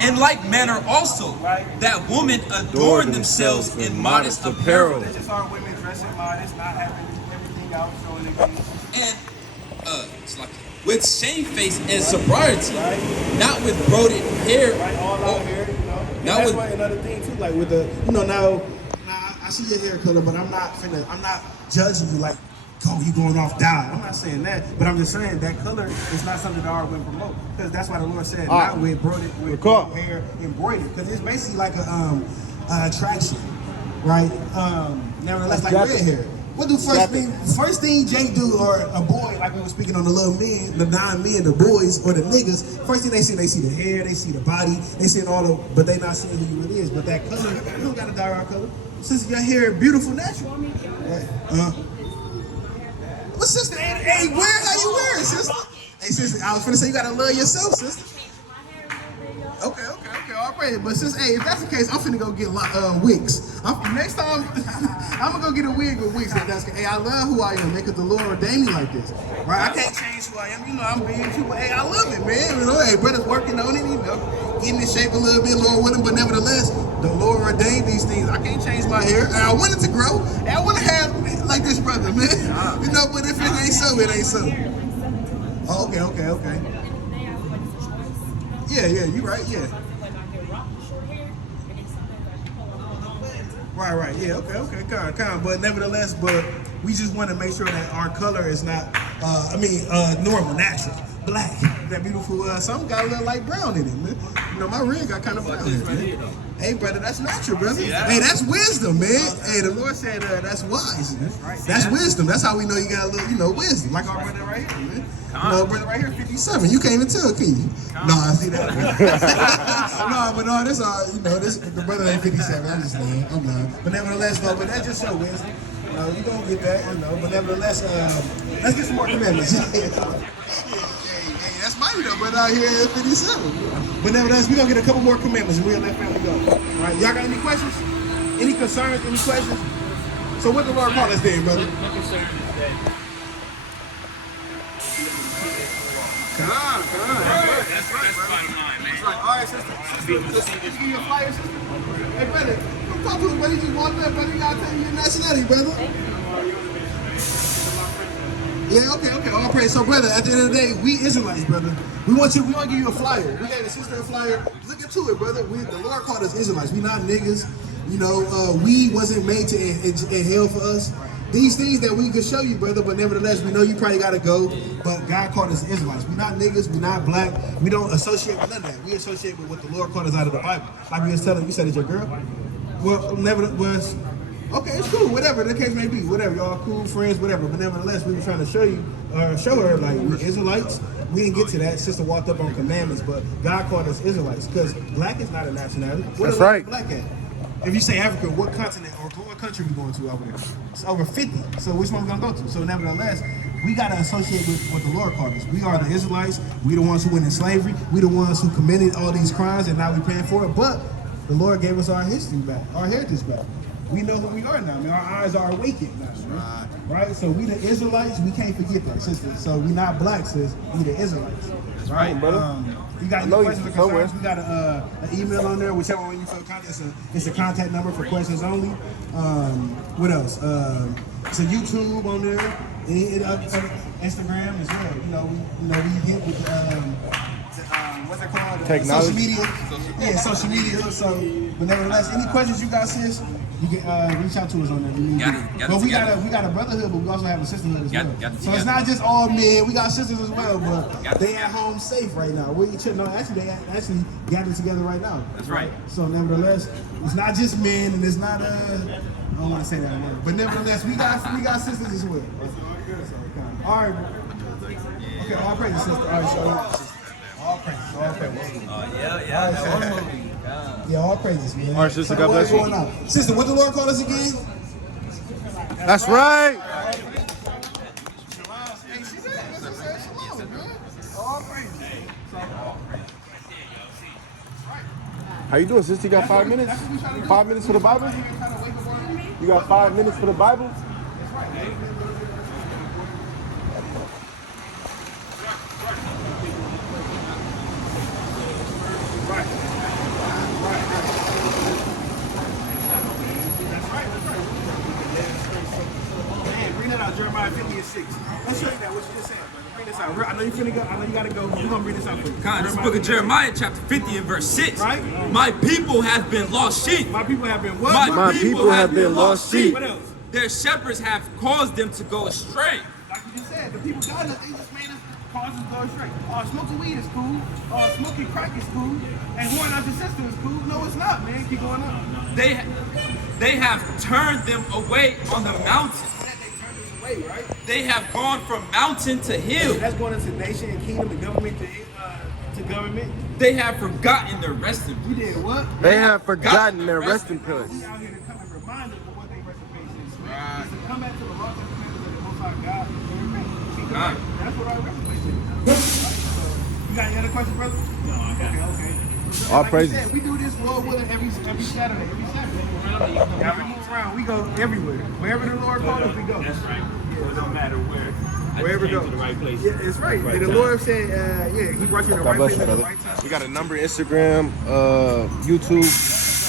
In like manner also, that women adorn themselves in modest apparel. They just are women dressing modest, not having everything out, showing their face. And it's like with shamefaced and sobriety, not with braided hair. All out here, you know. And Now that's with- why another thing too, like with the, you know, now I see your hair color, but I'm not judging you like, oh, you going off dye. I'm not saying that, but I'm just saying that color is not something that our women promote, because that's why the Lord said not with hair embroidered, because it's basically like a attraction, right? Nevertheless, like red hair. What do first thing Jay do, or a boy, like we were speaking on the little men, the non-men, the boys or the niggas, first thing they see the hair, they see the body, they see all the, but they not seeing who you really is. But that color, you don't gotta dye our color. Since your hair beautiful natural. Right? But sister, hey, how you wearing, sister? Hey, sister, I was finna say you gotta love yourself, sister. Okay, all right. But since, hey, if that's the case, I'm finna go get wigs. Next time, I'm gonna go get a wig with wigs. If that's the case. Hey, I love who I am, man, because the Lord ordained me like this, right? I can't change who I am. You know, I'm being too, but hey, I love it, man. You know, hey, brother's working on it, you know, getting in shape a little bit, Lord willing, but nevertheless, the Lord ordained these things. I can't change my hair. And I want it to grow, and I want to have like this brother, man. You know, but if it ain't so, it ain't so. Oh, okay. Yeah, you right, yeah. Right, yeah, okay, kind. But nevertheless, we just want to make sure that our color is not, normal, natural, black. That beautiful, some got a little light brown in it, man. You know, my rig got kind of brown in it, man. Hey, brother, that's natural, brother. Hey, that's wisdom, man. Hey, the Lord said that's wise, man. That's wisdom. That's how we know you got a little, wisdom. Like our brother right here, man. You know, brother right here, 57. You can't even tell, can you? No, I see that. No, this the brother ain't 57. I'm just lying. I'm lying. But nevertheless, but that just show wisdom. You know, you don't get that, but nevertheless, let's get some more commandments. Hey, that's mighty though, brother out here at 57. But nevertheless, we're gonna get a couple more commandments and we'll let family go. All right, y'all got any questions? Any concerns? Any questions? So what the Lord call us then, brother? My concern is that Come on. that's bottom line, man. All right, sister. Give you a flyer, sister. Hey, brother, don't talk to him, brother. You just walked up, brother. You gotta tell me your nationality, brother. Yeah, okay. All praise. So, brother, at the end of the day, we Israelites, brother. We want to give you a flyer. We gave the sister a flyer. Look into it, brother. The Lord called us Israelites. We not niggas. You know, we wasn't made to in hell for us. These things that we could show you, brother, but nevertheless, we know you probably got to go, but God called us Israelites. We're not niggas, we're not black, we don't associate with none of that. We associate with what the Lord called us out of the Bible. Like we was telling you, said it's your girl? Well, nevertheless, okay, it's cool, whatever, the case may be, whatever, y'all cool, friends, whatever, but nevertheless, we were trying to show her, like, we Israelites. We didn't get to that, sister walked up on commandments, but God called us Israelites, because black is not a nationality. What That's right. Black at? If you say Africa, what continent or what country we going to over there? It's over 50. So which one we gonna go to? So nevertheless, we gotta associate with what the Lord called us. We are the Israelites. We the ones who went in slavery. We the ones who committed all these crimes, and now we paying for it. But the Lord gave us our history back, our heritage back. We know who we are now. I mean, our eyes are awakened now, right? So we the Israelites. We can't forget that, sister. So we not black, sis. We the Israelites, right? You got any questions or concerns? We got an email on there, whichever one you feel contact. It's a contact number for questions only. What else? It's a YouTube on there, Instagram as well. We hit with what's it called? Technology. Social media. Yeah, social media. So, but nevertheless, any questions you got, sis, you can reach out to us on there. But we got a brotherhood, but we also have a sisterhood as well. So it's not just all men. We got sisters as well, but they at home safe right now. Actually, they actually gathered together right now. That's right. So nevertheless, it's not just men, and it's not I don't want to say that word, but nevertheless, we got sisters as well. All right. Okay, all praises, sister. All right, so all praises. Yeah, all praises, man. All right, sister, God bless you. Sister, what the Lord called us again? That's right. How you doing, sister? You got 5 minutes? 5 minutes for the Bible? You got 5 minutes for the Bible? 6. Let's show you that, what you just said, brother. Bring this out. I know you finna go. I know you gotta go. We're gonna bring this out for you. Con, this is the book of Jeremiah, chapter 50 and verse 6. Right? My people have been lost sheep. My people have been what? My people have been lost sheep. What else? Their shepherds have caused them to go astray. Like you just said, the people God knows, they just made us cause us to go astray. Smoking weed is cool. Smoking crack is cool. And whoring out your sister is cool. No, it's not, man. Keep going up. They have turned them away on the mountain. Right? They have gone from mountain to hill. That's going into nation and kingdom and government to government. They have forgotten their resting place. You did what? They have forgotten their resting place. We out here to come and remind them of what their resting place is. Right. It's to come back to the laws and commandments of the Most High God and repent. That's what our resting place is. Right? So, you got any other questions, brother? No, I got it. Okay. So, All like praises. you said, we do this Lord willing every Saturday. Yeah, we move around. We go everywhere. Wherever the Lord calls us, we go. That's right. It don't matter where. Wherever I go. came to the right place. Yeah, it's right. Right And the time. Lord said, yeah, He brought you in the God right bless place you, at the brother. right time. We got a number, Instagram, YouTube,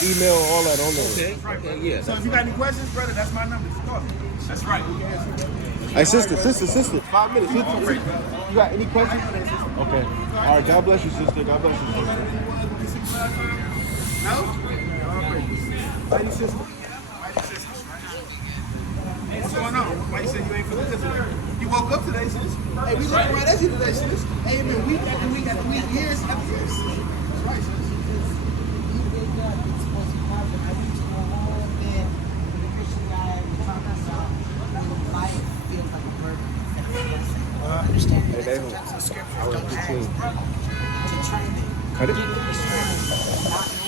email, all that on there. Right, yeah. So if you got any questions, brother, that's my number. Just call me. That's right. Hey, sister. 5 minutes. You got any questions? Okay. All right. God bless you, sister. God bless you, sister. No? Lady sister. What's going on? Why you say you ain't feeling this way? You woke up today, sis. Hey, we looking right at you today, sis. Hey, it been week after week after week, years after years. That's right, sis. Hey, David. I was 15. Cut it.